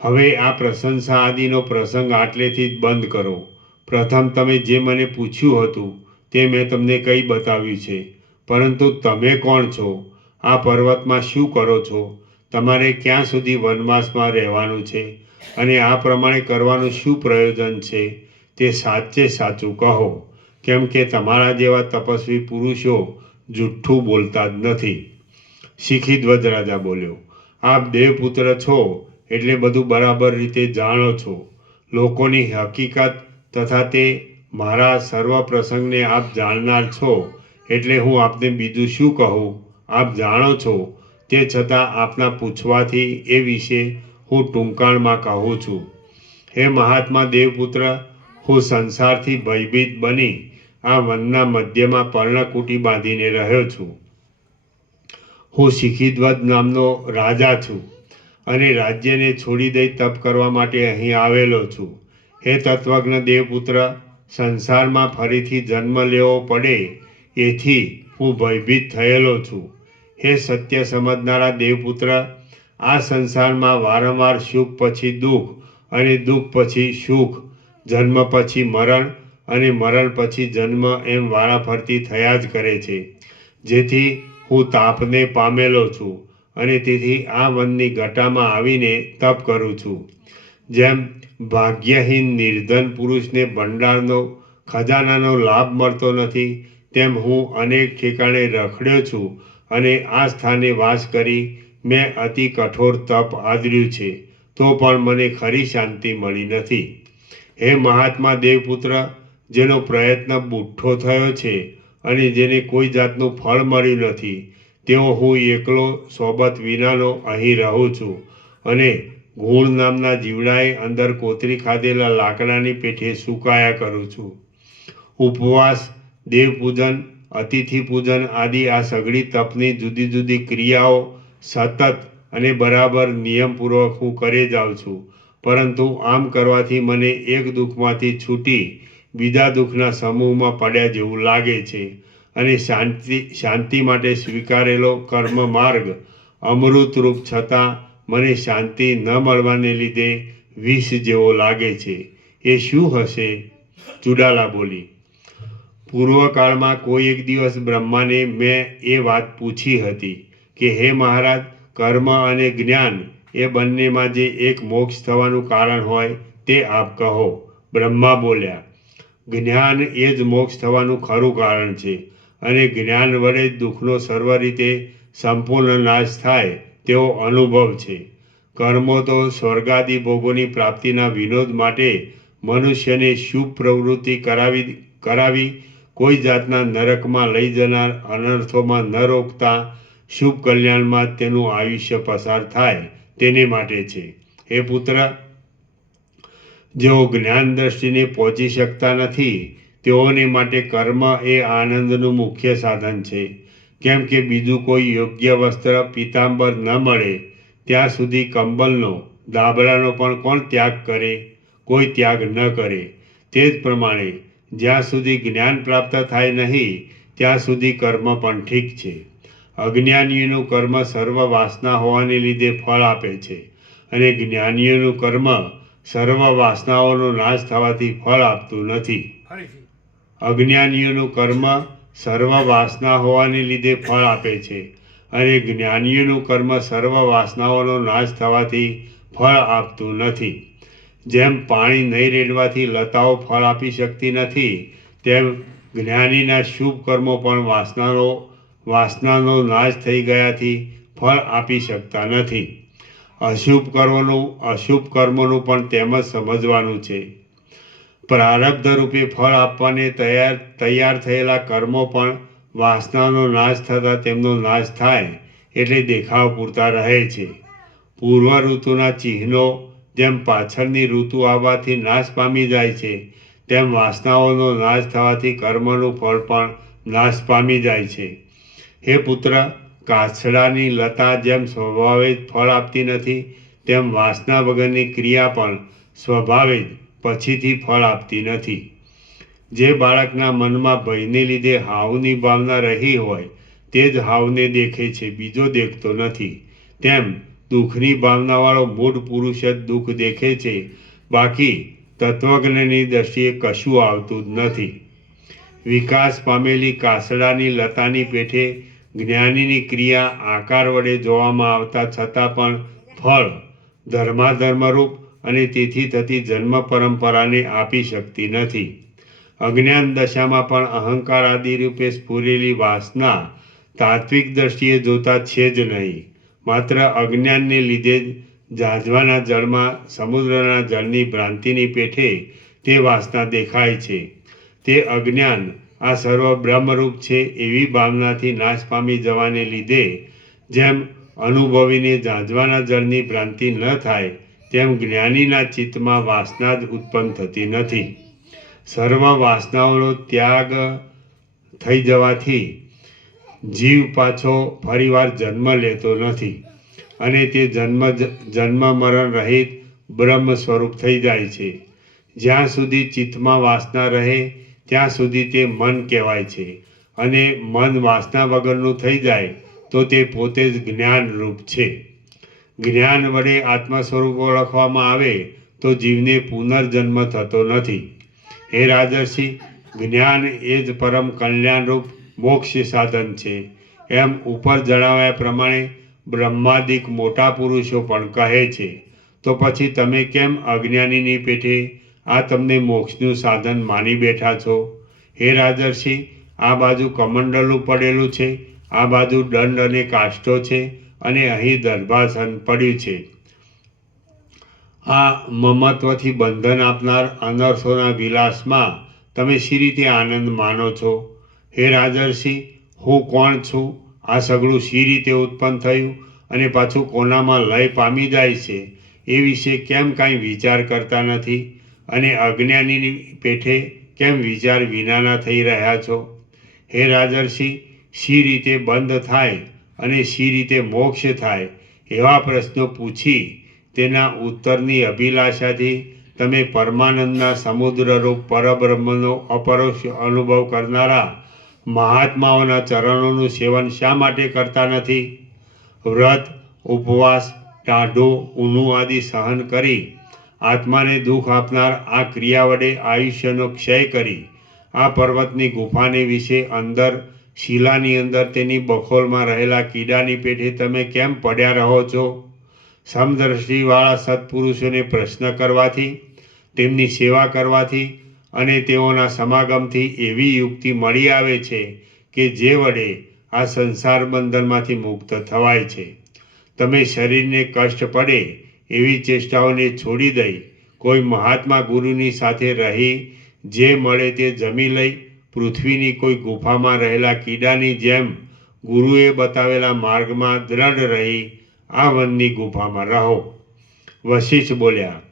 હવે આ પ્રશંસા આદિનો પ્રસંગ આટલેથી જ બંધ કરો. પ્રથમ તમે જે મને પૂછ્યું હતું તે મેં તમને કહી બતાવ્યું છે, પરંતુ તમે કોણ છો? આ પર્વતમાં શું કરો છો? તમારે ક્યાં સુધી વનવાસમાં રહેવાનું છે? અને આ પ્રમાણે કરવાનું શું પ્રયોજન છે? તે સાચે સાચું કહો, કેમ કે તમારા જેવા તપસ્વી પુરુષો જુઠ્ઠું બોલતા જ નથી. શિખીધ્વજ રાજા બોલ્યો, આપ દેવપુત્ર છો એટલે બધું બરાબર રીતે જાણો છો. લોકોની હકીકત તથા તે મારા સર્વ પ્રસંગને આપ જાણનાર છો, એટલે હું આપને બીજું શું કહું? આપ જાણો છો, તે છતાં આપના પૂછવાથી એ વિશે હું ટૂંકાણમાં કહું છું. હે મહાત્મા દેવપુત્ર, હું સંસારથી ભયભીત બની આ વનના મધ્યમાં પર્ણકુટી બાંધીને રહ્યો છું. હું શિખીધ્વજ નામનો રાજા છું અને રાજ્યને છોડી દઈ તપ કરવા માટે અહીં આવેલો છું. હે તત્વજ્ઞ દેવપુત્ર, સંસારમાં ફરીથી જન્મ લેવો પડે એથી હું ભયભીત થયેલો છું. હે સત્ય સમજનારા દેવપુત્ર, આ સંસારમાં વારંવાર સુખ પછી દુઃખ અને દુઃખ પછી સુખ, જન્મ પછી મરણ અને મરણ પછી જન્મ એમ વારાફરતી થયા જ કરે છે. જેથી હું તાપને પામેલો છું અને તેથી આ મનની ઘટામાં આવીને તપ કરું છું. જેમ ભાગ્યહીન નિર્ધન પુરુષને ભંડારનો ખજાનાનો લાભ મળતો નથી, તેમ હું અનેક ઠેકાણે રખડ્યો છું અને આ સ્થાને વાસ કરી મેં અતિ કઠોર તપ આદર્યું છે, તો પણ મને ખરી શાંતિ મળી નથી. હે મહાત્મા દેવપુત્ર, જેનો પ્રયત્ન બુઠ્ઠો થયો છે અને જેને કોઈ જાતનું ફળ મળ્યું નથી, તેવો હું એકલો સોબત વિનાનો અહીં રહું છું અને ગુણ નામના જીવડાએ અંદર કોતરી ખાધેલા લાકડાની પેઠે સુકાયા કરું છું. ઉપવાસ, દેવપૂજન, અતિથિ પૂજન આદિ આ સઘળી તપની જુદી જુદી ક્રિયાઓ સતત અને બરાબર નિયમપૂર્વક હું કરે જાઉં છું. પરંતુ આમ કરવાથી મને એક દુઃખમાંથી છૂટી બીજા દુઃખના સમૂહમાં પડ્યા જેવું લાગે છે અને શાંતિ માટે સ્વીકારેલો કર્મ માર્ગ અમૃતરૂપ છતાં મને શાંતિ ન મળવાને લીધે વિષ જેવો લાગે છે. એ શું હશે? ચુડાલા બોલી. પૂર્વકાળમાં કોઈ એક દિવસ બ્રહ્માને મેં એ વાત પૂછી હતી કે હે મહારાજ, કર્મ અને જ્ઞાન એ બંનેમાં જે એક મોક્ષ થવાનું કારણ હોય તે આપ કહો. બ્રહ્મા બોલ્યા, જ્ઞાન એ જ મોક્ષ થવાનું ખરું કારણ છે અને જ્ઞાન વડે જ દુઃખનો સર્વ રીતે સંપૂર્ણ નાશ થાય તેવો અનુભવ છે. કર્મો તો સ્વર્ગાદી ભોગોની પ્રાપ્તિના વિનોદ માટે મનુષ્યને શુભ પ્રવૃત્તિ કરાવી કોઈ જાતના નરકમાં લઈ જનાર અનર્થોમાં ન રોકતા શુભ કલ્યાણમાં તેનું આયુષ્ય પસાર થાય તેને માટે છે. હે પુત્ર, જેઓ જ્ઞાન દ્રષ્ટિને પહોંચી શકતા નથી તેઓને માટે કર્મ એ આનંદનું મુખ્ય સાધન છે. કેમ કે બીજું કોઈ યોગ્ય વસ્ત્ર પીતાંબર ન મળે ત્યાં સુધી કંબલનો, ધાબળાનો પણ કોણ ત્યાગ કરે? કોઈ ત્યાગ ન કરે. તે જ પ્રમાણે જ્યાં સુધી જ્ઞાન પ્રાપ્ત થાય નહીં ત્યાં સુધી કર્મ પણ ઠીક છે. અજ્ઞાનીઓનું કર્મ સર્વ વાસના હોવાને લીધે ફળ આપે છે અને જ્ઞાનીઓનું કર્મ સર્વ વાસનાઓનો નાશ થવાથી ફળ આપતું નથી. અજ્ઞાનીઓનું કર્મ સર્વ વાસના હોવાને લીધે ફળ આપે છે અને જ્ઞાનીઓનું કર્મ સર્વ વાસનાઓનો નાશ થવાથી ફળ આપતું નથી. જેમ પાણી નહીં રેડવાથી લતાઓ ફળ આપી શકતી નથી, તેમ જ્ઞાનીના શુભ કર્મો પણ વાસનાનો નાશ થઈ ગયાથી ફળ આપી શકતા નથી. અશુભ કર્મોનું પણ તેમ જ સમજવાનું છે. પ્રારબ્ધ રૂપે ફળ આપવાને તૈયાર થયેલા કર્મો પણ વાસનાનો નાશ થતાં તેમનો નાશ થાય એટલે દેખાવ પૂરતા રહે છે. પૂર્વ ઋતુના ચિહ્નો જેમ પાછળની ઋતુ આવવાથી નાશ પામી જાય છે, તેમ વાસનાઓનો નાશ થવાથી કર્મનું ફળ પણ નાશ પામી જાય છે. હે પુત્ર, કાછડાની લતા જેમ સ્વભાવે જ ફળ આપતી નથી, તેમ વાસના વગરની ક્રિયા પણ સ્વભાવે જ પછીથી ફળ આપતી નથી. જે બાળકના મનમાં ભયને લીધે હાવની ભાવના રહી હોય તે જ હાવને દેખે છે, બીજો દેખતો નથી. તેમ દુઃખની ભાવનાવાળો મૂઢ પુરુષ જ દુઃખ દેખે છે, બાકી તત્વજ્ઞની દ્રષ્ટિએ કશું આવતું જ નથી. વિકાસ પામેલી કાસડાની લતાની પેઠે જ્ઞાનીની ક્રિયા આકાર વડે જોવામાં આવતા છતાં પણ ફળ ધર્માધર્મરૂપ અને તેથી થતી જન્મ પરંપરાને આપી શકતી નથી. અજ્ઞાન દશામાં પણ અહંકાર આદિ રૂપે સ્ફુરેલી વાસના તાત્વિક દ્રષ્ટિએ જોતા છે જ નહીં. માત્ર અજ્ઞાનને લીધે જ ઝાંઝવાના જળમાં સમુદ્રના જળની ભ્રાંતિની પેઠે તે વાસના દેખાય છે. તે અજ્ઞાન આ સર્વ બ્રહ્મરૂપ છે એવી ભાવનાથી નાશ પામી જવાને લીધે જેમ અનુભવીને ઝાંઝવાના જળની ભ્રાંતિ ન થાય, તેમ જ્ઞાનીના ચિત્તમાં વાસના જ ઉત્પન્ન થતી નથી. સર્વ વાસનાઓનો ત્યાગ થઈ જવાથી જીવ પાછો ફરીવાર જન્મ લેતો નથી અને તે જન્મ મરણ રહિત બ્રહ્મ સ્વરૂપ થઈ જાય છે. જ્યાં સુધી ચિત્તમાં વાસના રહે ત્યાં સુધી તે મન કહેવાય છે અને મન વાસના વગરનું થઈ જાય તો તો તે પોતે જ જ્ઞાનરૂપ છે. જ્ઞાન વડે આત્મ સ્વરૂપ ઓળખવામાં આવે તો જીવને પુનર્જન્મ થતો નથી. હે રાજર્ષિ, જ્ઞાન એ જ પરમ કલ્યાણરૂપ મોક્ષ સાધન છે. એમ ઉપર જણાવ્યા પ્રમાણે બ્રહ્માદિક મોટા પુરુષો પણ કહે છે. તો પછી તમે કેમ અજ્ઞાનીની પેઠે આ તમને મોક્ષનું સાધન માની બેઠા છો? હે રાજર્ષિ, આ બાજુ કમંડલું પડેલું છે, આ બાજુ દંડ અને કાષ્ટો છે, અને અહીં દર્ભાસન પડ્યું છે. આ મમત્વથી બંધન આપનાર અનર્થોના વિલાસમાં તમે શી રીતે આનંદ માનો છો? હે રાજર્ષિ, હું કોણ છું, આ સગળું શી રીતે ઉત્પન્ન થયું અને પાછું કોનામાં લય પામી જાય છે એ વિશે કેમ કાંઈ વિચાર કરતા નથી? અને અજ્ઞાનીની પેઠે કેમ વિચાર વિનાના થઈ રહ્યા છો? હે રાજર્ષિ, શી રીતે બંધ થાય અને શી રીતે મોક્ષ થાય એવા પ્રશ્નો પૂછી તેના ઉત્તરની અભિલાષાથી તમે પરમાનંદના સમુદ્રરૂપ પરબ્રહ્મનો અપરોક્ષ અનુભવ કરનારા મહાત્માઓના ચરણોનું સેવન શા માટે કરતા નથી? વ્રત, ઉપવાસ, ટાઢો, ઊનું આદિ સહન કરી આત્માને દુઃખ આપનાર આ ક્રિયા વડે આયુષ્યનો ક્ષય કરી આ પર્વતની ગુફાને વિશે અંદર શિલાની અંદર તેની બખોલમાં રહેલા કીડાની પેઠે તમે કેમ પડ્યા રહો છો? સમદ્રષ્ટિવાળા સત્પુરુષોને પ્રશ્ન કરવાથી, તેમની સેવા કરવાથી અને તેઓના સમાગમથી એવી યુક્તિ મળી આવે છે કે જે વડે આ સંસાર બંધનમાંથી મુક્ત થવાય છે. તમે શરીરને કષ્ટ પડે એવી ચેષ્ટાઓને છોડી દઈ કોઈ મહાત્મા ગુરુની સાથે રહી જે મળે તે જમી લઈ પૃથ્વીની કોઈ ગુફામાં રહેલા કીડાની જેમ ગુરુએ બતાવેલા માર્ગમાં દ્રઢ રહી આ વનની ગુફામાં રહો. વશિષ્ઠ બોલ્યા,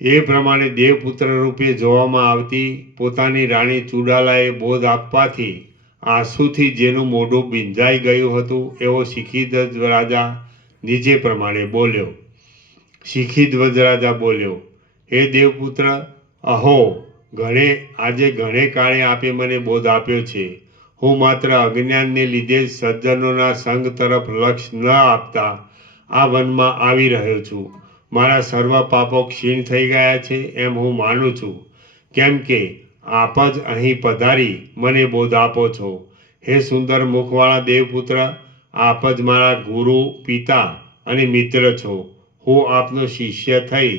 એ પ્રમાણે દેવપુત્ર રૂપે જોવામાં આવતી પોતાની રાણી ચુડાલાએ બોધ આપવાથી આંસુથી જેનું મોઢું ભીંજાઈ ગયું હતું એવો શિખીધ્વજ રાજા નીચે પ્રમાણે બોલ્યો. શિખીધ્વજ રાજા બોલ્યો, હે દેવપુત્ર, અહો, આજે ઘણે કાળે આપે મને બોધ આપ્યો છે. હું માત્ર અજ્ઞાનને લીધે જ સજ્જનોના સંગ તરફ લક્ષ ન આપતા આ વનમાં આવી રહ્યો છું. મારા સર્વ પાપો ક્ષીણ થઈ ગયા છે એમ હું માનું છું, કેમ કે આપ જ અહીં પધારી મને બોધ આપો છો. હે સુંદર મુખવાળા દેવપુત્ર, આપ જ મારા ગુરુ, પિતા અને મિત્ર છો. હું આપનો શિષ્ય થઈ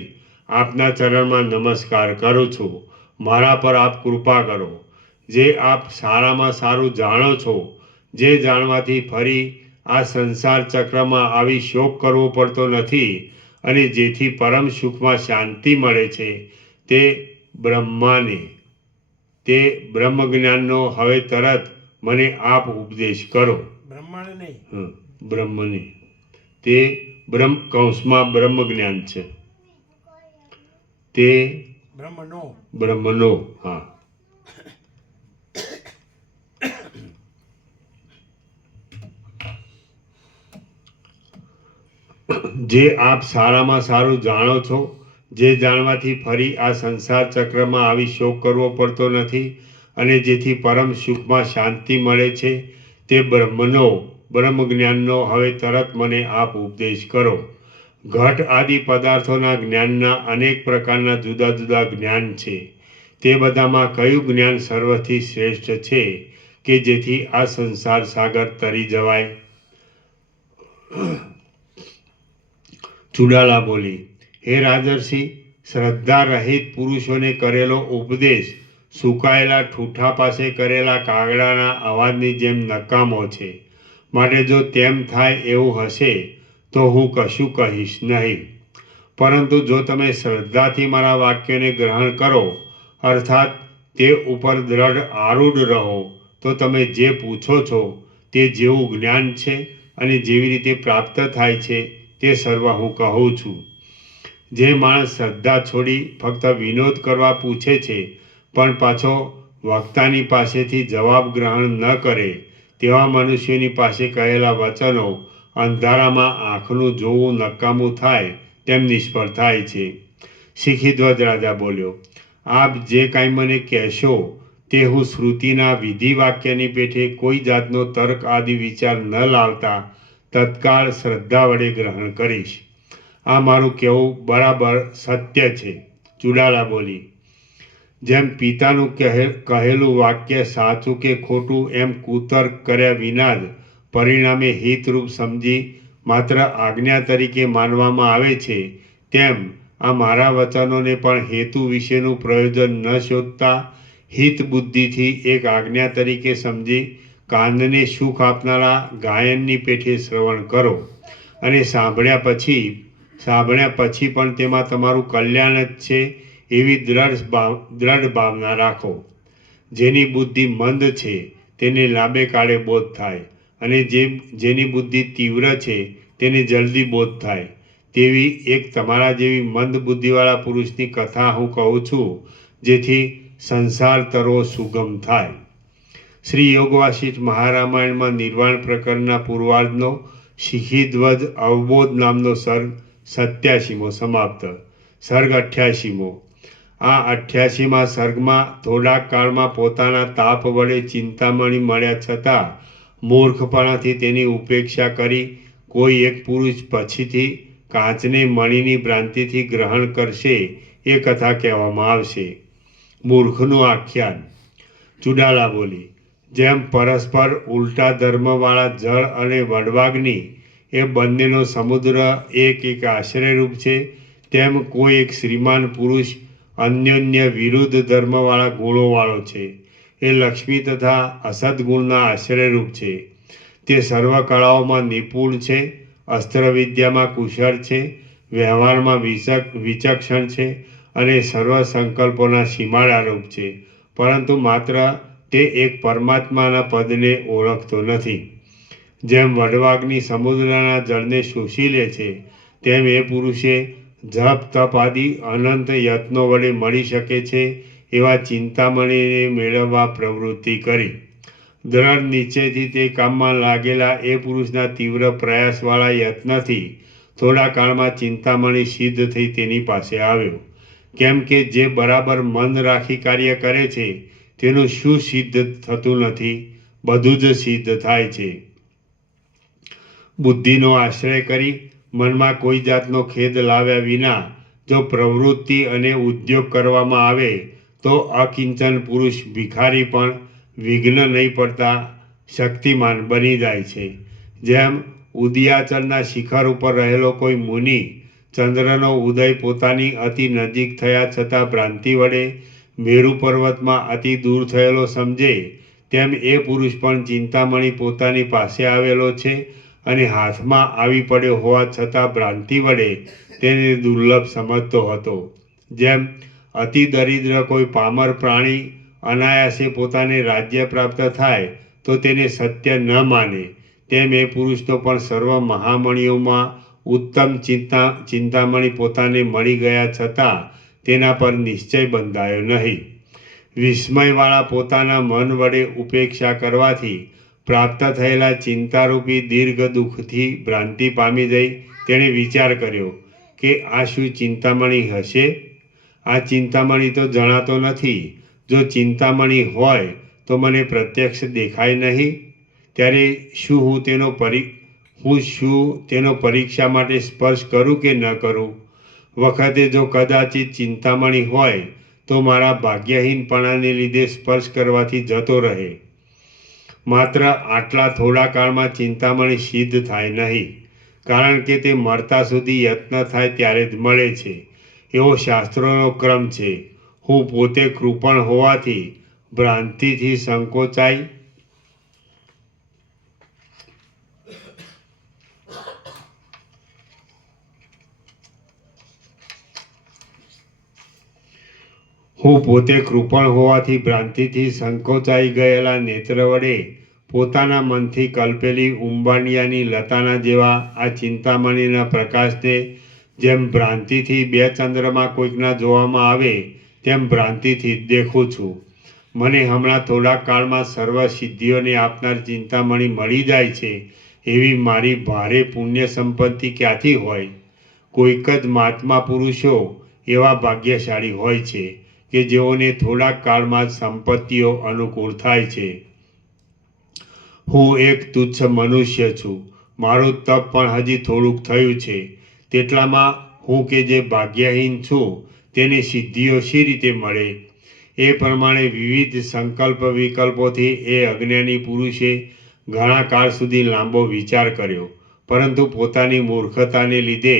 આપના ચરણમાં નમસ્કાર કરું છું. મારા પર આપ કૃપા કરો. જે આપ સારામાં સારું જાણો છો, જે જાણવાથી ફરી આ સંસાર ચક્રમાં આવી શોક કરવો પડતો નથી અને જેથી પરમ સુખમાં શાંતિ મળે છે તે બ્રહ્મજ્ઞાનનો હવે તરત મને આપ ઉપદેશ કરો. બ્રહ્મને તે કૌંસમાં બ્રહ્મજ્ઞાન છે, તે બ્રહ્મનો. હા, જે આપ સારામાં સારું જાણો છો, જે જાણવાથી ફરી આ સંસાર ચક્રમાં આવી શોક કરવો પડતો નથી અને જેથી પરમ સુખમાં શાંતિ મળે છે તે બ્રહ્મજ્ઞાનનો હવે તરત મને આપ ઉપદેશ કરો. ઘટ આદિ પદાર્થોના જ્ઞાનના અનેક પ્રકારના જુદા જુદા જ્ઞાન છે. તે બધામાં કયું જ્ઞાન સર્વથી શ્રેષ્ઠ છે કે જેથી આ સંસાર સાગર તરી જવાય? ચુડાલા બોલી, હે રાજર્ષિ, શ્રદ્ધા રહિત પુરુષોને કરેલો ઉપદેશ સુકાયેલા ઠૂઠા પાસે કરેલા કાગડાના અવાજની જેમ નકામો છે. માટે જો તેમ થાય એવું હશે તો હું કશું કહીશ નહીં. પરંતુ જો તમે શ્રદ્ધાથી મારા વાક્યોને ગ્રહણ કરો અર્થાત તે ઉપર દ્રઢ આરૂઢ રહો તો તમે જે પૂછો છો તે જેવું જ્ઞાન છે અને જેવી રીતે પ્રાપ્ત થાય છે તે સર્વ હું કહું છું. જે માણસ શ્રદ્ધા છોડી ફક્ત વિનોદ કરવા પૂછે છે પણ પાછો વક્તાની પાસેથી જવાબ ગ્રહણ ન કરે તેવા મનુષ્યોની પાસે કહેલા વચનો અંધારામાં આંખનું જોવું નકામું થાય તેમ નિષ્ફળ થાય છે. શિખીધ્વજ રાજા બોલ્યો, આપ જે કાંઈ મને કહેશો તે હું શ્રુતિના વિધિ વાક્યની પેઠે કોઈ જાતનો તર્ક આદિ વિચાર ન લાવતા તત્કાળ શ્રદ્ધા વડે ગ્રહણ કરીશ. આ મારું કહેવું બરાબર સત્ય છે. ચુડાલા બોલી, જેમ પિતાનું કહેલું વાક્ય સાચું કે ખોટું એમ કુતર્ક કર્યા વિના જ પરિણામે હિતરૂપ સમજી માત્ર આજ્ઞા તરીકે માનવામાં આવે છે, તેમ આ મારા વચનોને પણ હેતુ વિશેનું પ્રયોજન ન શોધતા હિત બુદ્ધિથી એક આજ્ઞા તરીકે સમજી કાનને સુખ આપનારા ગાયનની પેઠે શ્રવણ કરો અને સાંભળ્યા પછી પણ તેમાં તમારું કલ્યાણ જ છે એવી દ્રઢ ભાવના રાખો. જેની બુદ્ધિ મંદ છે તેને લાંબે કાળે બોધ થાય અને જેની બુદ્ધિ તીવ્ર છે તેને જલ્દી બોધ થાય તેવી એક તમારા જેવી મંદ બુદ્ધિવાળા પુરુષની કથા હું કહું છું, જેથી સંસાર તરવો સુગમ થાય. શ્રી યોગ વાસિષ્ઠ મહારામાયણમાં નિર્વાણ પ્રકરણના પૂર્વાર્ધનો શિખીધ્વજ અવબોધ નામનો સર્ગ 87મો સમાપ્ત. સર્ગ 88મો. આ 88મા સર્ગમાં થોડાક કાળમાં પોતાના તાપ વડે ચિંતામણી મળ્યા છતાં મૂર્ખપણાથી તેની ઉપેક્ષા કરી કોઈ એક પુરુષ પછીથી કાચને મણીની ભ્રાંતિથી ગ્રહણ કરશે એ કથા કહેવામાં આવશે. મૂર્ખનું આખ્યાન. ચુડાલા બોલી, જેમ પરસ્પર ઉલટા ધર્મવાળા જળ અને વડવાગ્નિ એ બંનેનો સમુદ્ર એક આશ્રયરૂપ છે, તેમ કોઈ એક શ્રીમાન પુરુષ અન્યોન્ય વિરુદ્ધ ધર્મવાળા ગુણોવાળો છે. એ લક્ષ્મી તથા અસદગુણના આશ્રયરૂપ છે. તે સર્વ કળાઓમાં નિપુણ છે, અસ્ત્રવિદ્યામાં કુશળ છે, વ્યવહારમાં વિચક્ષણ છે અને સર્વ સંકલ્પોના સીમાડારૂપ છે, પરંતુ માત્ર તે એક પરમાત્માના પદને ઓળખતો નથી. જેમ વડવાગ્નિ સમુદ્રના જળને શોષી લે છે, તેમ એ પુરુષે જપ તપ આદિ અનંત યત્નો વડે મળી શકે છે એવા ચિંતામણીને મેળવવા પ્રવૃત્તિ કરી. દ્રઢ નિશ્ચયથી તે કામમાં લાગેલા એ પુરુષના તીવ્ર પ્રયાસવાળા યત્નથી થોડા કાળમાં ચિંતામણી સિદ્ધ થઈ તેની પાસે આવ્યો. કેમ કે જે બરાબર મન રાખી કાર્ય કરે છે તેનું શું સિદ્ધ થતું નથી? બધું જ સિદ્ધ થાય છે. બુદ્ધિનો આશ્રય કરી મનમાં કોઈ જાતનો ખેદ લાવ્યા વિના જો પ્રવૃત્તિ અને ઉદ્યોગ કરવામાં આવે તો અકિંચન પુરુષ ભિખારી પણ વિઘ્ન નહીં પડતા શક્તિમાન બની જાય છે. જેમ ઉદયાચલના શિખર ઉપર રહેલો કોઈ મુનિ ચંદ્રનો ઉદય પોતાની અતિ નજીક થયા છતાં ભ્રાંતિ વડે મેરુ પર્વતમાં અતિ દૂર થયેલો સમજે, તેમ એ પુરુષ પણ ચિંતામણી પોતાની પાસે આવેલો છે અને હાથમાં આવી પડ્યો હોવા છતાં ભ્રાંતિ વડે તેને દુર્લભ સમજતો હતો. જેમ અતિ દરિદ્ર કોઈ પામર પ્રાણી અનાયાસે પોતાને રાજ્ય પ્રાપ્ત થાય તો તેને સત્ય ન માને, તેમ એ પુરુષનો પણ સર્વ મહામણીઓમાં ઉત્તમ ચિંતામણી પોતાને મળી ગયા છતાં તેના પર નિશ્ચય બંધાયો નહીં. વિસ્મયવાળા પોતાના મન વડે ઉપેક્ષા કરવાથી પ્રાપ્ત થયેલા ચિંતારૂપી દીર્ઘ દુઃખથી ભ્રાંતિ પામી જઈ તેણે વિચાર કર્યો કે આ શું ચિંતામણી હશે? આ ચિંતામણી તો જણાતો નથી. જો ચિંતામણી હોય તો મને પ્રત્યક્ષ દેખાય નહીં, ત્યારે શું હું તેનો પરીક્ષા માટે સ્પર્શ કરું કે ન કરું? વખતે જો કદાચિત ચિંતામણી હોય તો મારા ભાગ્યહીનપણાને લીધે સ્પર્શ કરવાથી જતો રહે. માત્ર આટલા થોડા કાળમાં ચિંતામણી સિદ્ધ થાય નહીં, કારણ કે તે મરતા સુધી યત્ન થાય ત્યારે જ મળે છે એવો શાસ્ત્રોનો ક્રમ છે. હું પોતે કૃપણ હોવાથી ભ્રાંતિથી સંકોચાઈ ગયેલા નેત્ર વડે પોતાના મનથી કલ્પેલી ઉંબાણિયાની લતાના જેવા આ ચિંતામણીના પ્રકાશને જેમ ભ્રાંતિથી બે ચંદ્રમાં કોઈકના જોવામાં આવે તેમ ભ્રાંતિથી જ દેખું છું. મને હમણાં થોડા કાળમાં સર્વ સિદ્ધિઓને આપનાર ચિંતામણી મળી જાય છે એવી મારી ભારે પુણ્ય સંપત્તિ ક્યાંથી હોય? કોઈક જ મહાત્મા પુરુષો એવા ભાગ્યશાળી હોય છે કે જેઓને થોડાક કાળમાં જ સંપત્તિઓ અનુકૂળ થાય છે. હું એક તુચ્છ મનુષ્ય છું. મારું તપ પણ હજી થોડુંક થયું છે. તેટલામાં હું કે જે ભાગ્યહીન છું તેને સિદ્ધિઓ શી રીતે મળે? એ પ્રમાણે વિવિધ સંકલ્પ વિકલ્પોથી એ અજ્ઞાની પુરુષે ઘણા કાળ સુધી લાંબો વિચાર કર્યો, પરંતુ પોતાની મૂર્ખતાને લીધે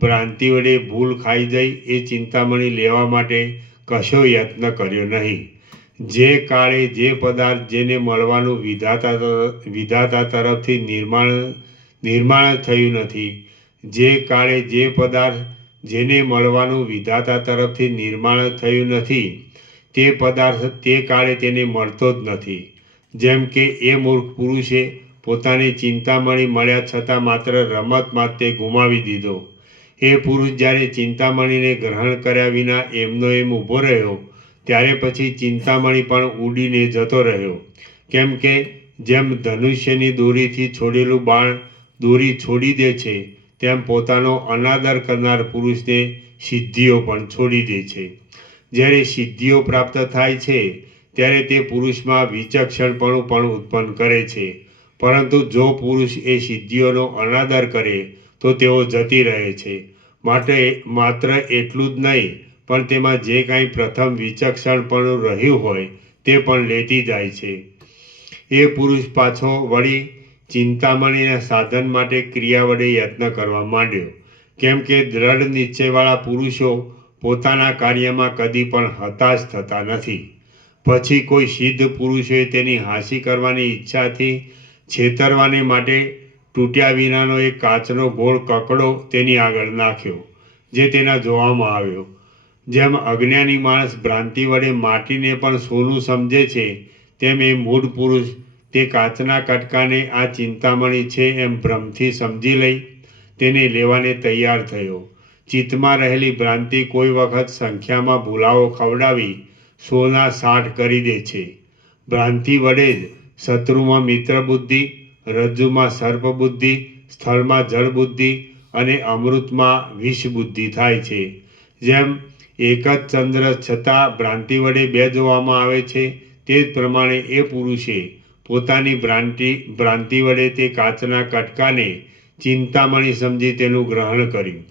ભ્રાંતિ વડે ભૂલ ખાઈ જઈ એ ચિંતામણી લેવા માટે કશો યત્ન કર્યો નહીં. જે કાળે જે પદાર્થ જેને મળવાનું વિધાતા તરફથી નિર્માણ થયું નથી, જે કાળે જે પદાર્થ જેને મળવાનું વિધાતા તરફથી નિર્માણ થયું નથી, તે પદાર્થ તે કાળે તેને મળતો જ નથી. જેમ કે એ મૂર્ખ પુરુષે પોતાની ચિંતામણી મળ્યા છતાં માત્ર રમત માટે ગુમાવી દીધો. એ પુરુષ જ્યારે ચિંતામણીને ગ્રહણ કર્યા વિના એમનો એમ ઊભો રહ્યો, ત્યારે પછી ચિંતામણી પણ ઉડીને જતો રહ્યો. કેમ કે જેમ ધનુષ્યની દોરીથી છોડેલું બાણ દોરી છોડી દે છે, તેમ પોતાનો અનાદર કરનાર પુરુષને સિદ્ધિઓ પણ છોડી દે છે. જ્યારે સિદ્ધિઓ પ્રાપ્ત થાય છે ત્યારે તે પુરુષમાં વિચક્ષણપણું પણ ઉત્પન્ન કરે છે. પરંતુ જો પુરુષ એ સિદ્ધિઓનો અનાદર કરે તો તેઓ જતી રહે છે. માત્ર એટલું જ નહીં, પણ તેમાં જે કાંઈ પ્રથમ વિચક્ષણપણું રહ્યું હોય તે પણ લેતી જાય છે. એ પુરુષ પાછો વળી ચિંતામણીના સાધન માટે ક્રિયા વડે યત્ન કરવા માંડ્યો. કેમ કે દ્રઢ નિશ્ચયવાળા પુરુષો પોતાના કાર્યમાં કદી પણ હતાશ થતા નથી. પછી કોઈ સિદ્ધ પુરુષોએ તેની હાંસી કરવાની ઈચ્છાથી છેતરવાને માટે તૂટ્યા વિનાનો એક કાચનો ગોળ કકડો તેની આગળ નાખ્યો, જે તેના જોવામાં આવ્યો. જેમ અજ્ઞાની માણસ ભ્રાંતિ વડે માટીને પણ સોનું સમજે છે, તેમ એ મૂઢ પુરુષ તે કાચના કટકાને આ ચિંતામણી છે એમ ભ્રમથી સમજી લઈ તેને લેવાને તૈયાર થયો. ચિત્તમાં રહેલી ભ્રાંતિ કોઈ વખત સંખ્યામાં ભૂલાવો ખવડાવી સોના સાઠ કરી દે છે. ભ્રાંતિ વડે જ શત્રુમાં મિત્ર બુદ્ધિ, રજ્જુમાં સર્પ બુદ્ધિ, સ્થળમાં જળ બુદ્ધિ અને અમૃતમાં વિષ બુદ્ધિ થાય છે. જેમ એક જ ચંદ્ર છતાં ભ્રાંતિ વડે બે જોવામાં આવે છે, તે જ પ્રમાણે એ પુરુષે પોતાની ભ્રાંતિ વડે તે કાચના કટકાને ચિંતામણી સમજી તેનું ગ્રહણ કર્યું.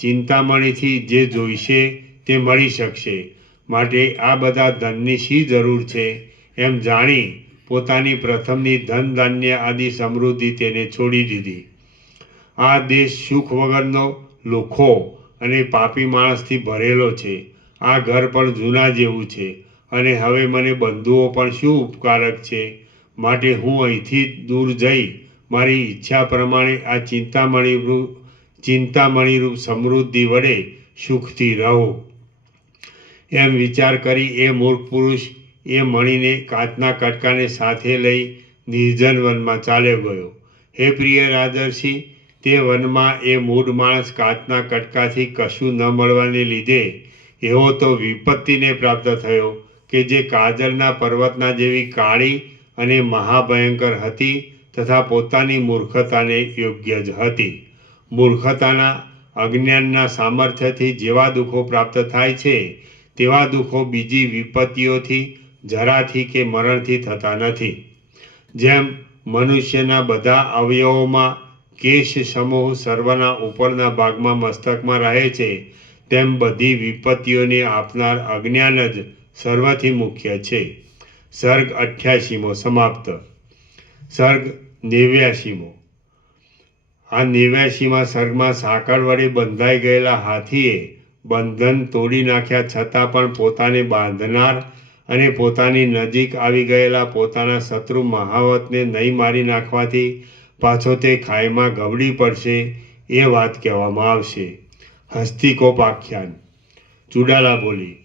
ચિંતામણીથી જે જોઈશે તે મળી શકશે, માટે આ બધા ધનની શી જરૂર છે એમ જાણી પોતાની પ્રથમની ધન ધાન્ય આદિ સમૃદ્ધિ તેને છોડી દીધી. આ દેશ સુખ વગરનો, લુખ્ખો અને પાપી માણસથી ભરેલો છે. આ ઘર પણ જૂના જેવું છે અને હવે મને બંધુઓ પણ શું ઉપકારક છે. માટે હું અહીંથી દૂર જઈ મારી ઈચ્છા પ્રમાણે આ ચિંતામણીરૂપ સમૃદ્ધિ વડે સુખથી રહું. એમ વિચાર કરી એ મૂર્ખ પુરુષ એ મણીને કાચના કટકાને સાથે લઈ નિર્જન વનમાં ચાલ્યો ગયો. હે પ્રિય રાજર્ષિ, તે વનમાં એ મૂઢ માણસ કાચના કટકાથી કશું ન મળવાને લીધે એવો તો વિપત્તિને પ્રાપ્ત થયો કે જે કાજળના પર્વતના જેવી કાળી અને મહાભયંકર હતી તથા પોતાની મૂર્ખતાને યોગ્ય જ હતી. મૂર્ખતાના અજ્ઞાનના સામર્થ્યથી જેવા દુઃખો પ્રાપ્ત થાય છે તેવા દુઃખો બીજી વિપત્તિઓથી, જરાથી કે મરણથી થતા નથી. જેમ મનુષ્યના બધા અવયવોમાં કેશ સમૂહ સર્વના ઉપરના ભાગમાં મસ્તકમાં રહે છે, તેમ બધી વિપત્તિઓને આપનાર અજ્ઞાન જ સર્વથી મુખ્ય છે. સર્ગ 88મો સમાપ્ત. સર્ગ 89મો. આ 89મા સર્ગમાં સાંકળ વડે બંધાઈ ગયેલા હાથીએ બંધન તોડી નાખ્યા છતાં પણ પોતાને બાંધનાર અને પોતાની નજીક આવી ગયેલા પોતાના શત્રુ મહાવતને નહીં મારી નાખવાથી પાછો તે ખાઈમાં ગબડી પડશે એ વાત કહેવામાં આવશે. હસ્તિકોપાખ્યાન. ચુડાલા બોલી,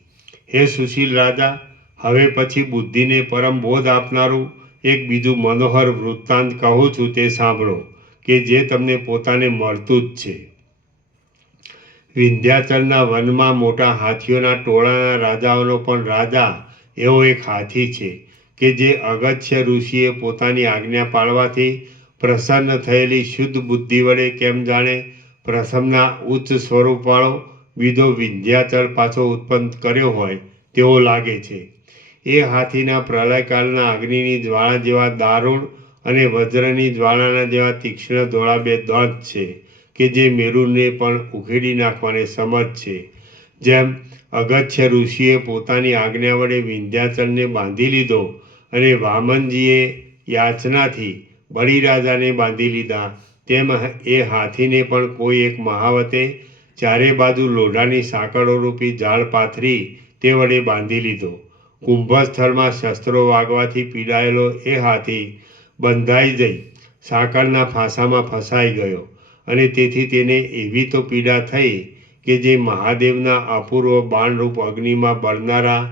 હે સુશીલ રાજા, હવે પછી બુદ્ધિને પરમ બોધ આપનારું એક બીજું મનોહર વૃત્તાંત કહું છું, તે સાંભળો કે જે તમને પોતાને મળતું જ છે. વિંધ્યાચલના વનમાં મોટા હાથીઓના ટોળાના રાજાઓનો પણ રાજા એવો એક હાથી છે કે જે અગસ્ત્ય ઋષિએ પોતાની આજ્ઞા પાળવાથી પ્રસન્ન થયેલી શુદ્ધ બુદ્ધિ વડે કેમ જાણે પ્રથમના ઉચ્ચ સ્વરૂપવાળો, બીજો વિંધ્યાચલ પાછો ઉત્પન્ન કર્યો હોય તેવો લાગે છે. એ હાથીના પ્રલયકાળના અગ્નિની જ્વાળા જેવા દારૂણ અને વજ્રની જ્વાળાના જેવા તીક્ષ્ણ ધોળા બે દાંત છે કે જે મેરુને પણ ઉખેડી નાખવાને સમર્થ છે. જેમ અગસ્ત્ય ઋષિએ પોતાની આજ્ઞા વડે વિંધ્યાચલને બાંધી લીધો અને વામનજીએ યાચનાથી બલિરાજાને બાંધી લીધા, તેમ એ હાથીને પણ કોઈ એક મહાવતે ચારે બાજુ લોઢાની સાંકળો રૂપી જાળ પાથરી તે વડે બાંધી લીધો. કુંભસ્થળમાં શસ્ત્રો વાગવાથી પીડાયેલો એ હાથી બંધાઈ જઈ સાંકળના ફાંસામાં ફસાઈ ગયો અને તેથી તેને એવી તો પીડા થઈ કે જે મહાદેવના અપૂર્વ બાણરૂપ અગ્નિમાં બળનારા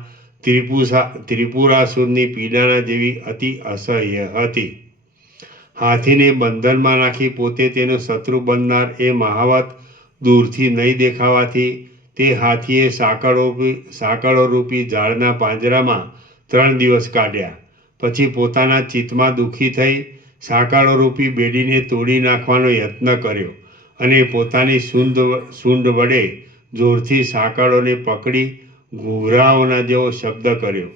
ત્રિપુરાસુરની પીડાના જેવી અતિ અસહ્ય હતી. હાથીને બંધનમાં નાખી પોતે તેનો શત્રુ બનનાર એ મહાવત દૂરથી નહીં દેખાવાથી તે હાથીએ સાંકળોરૂપી ઝાડના પાંજરામાં 3 દિવસ કાઢ્યા. પછી પોતાના ચિત્તમાં દુઃખી થઈ સાંકળોરૂપી બેડીને તોડી નાખવાનો યત્ન કર્યો અને પોતાની સૂંઢ વડે જોરથી સાંકળોને પકડી ઘૂઘરાઓના જેવો શબ્દ કર્યો.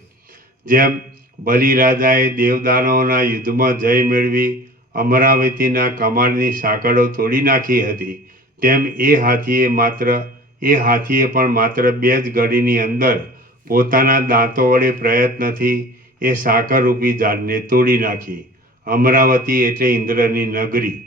જેમ બલિરાજાએ દેવદાનવોના યુદ્ધમાં જય મેળવી અમરાવતીના કમાળની સાંકળો તોડી નાખી હતી, તેમ એ હાથીએ પણ માત્ર 2 જ ઘડીની અંદર પોતાના દાંતો વડે પ્રયત્નથી એ સાંકળરૂપી ઝાડને તોડી નાખી. અમરાવતી એટલે ઇન્દ્રની નગરી.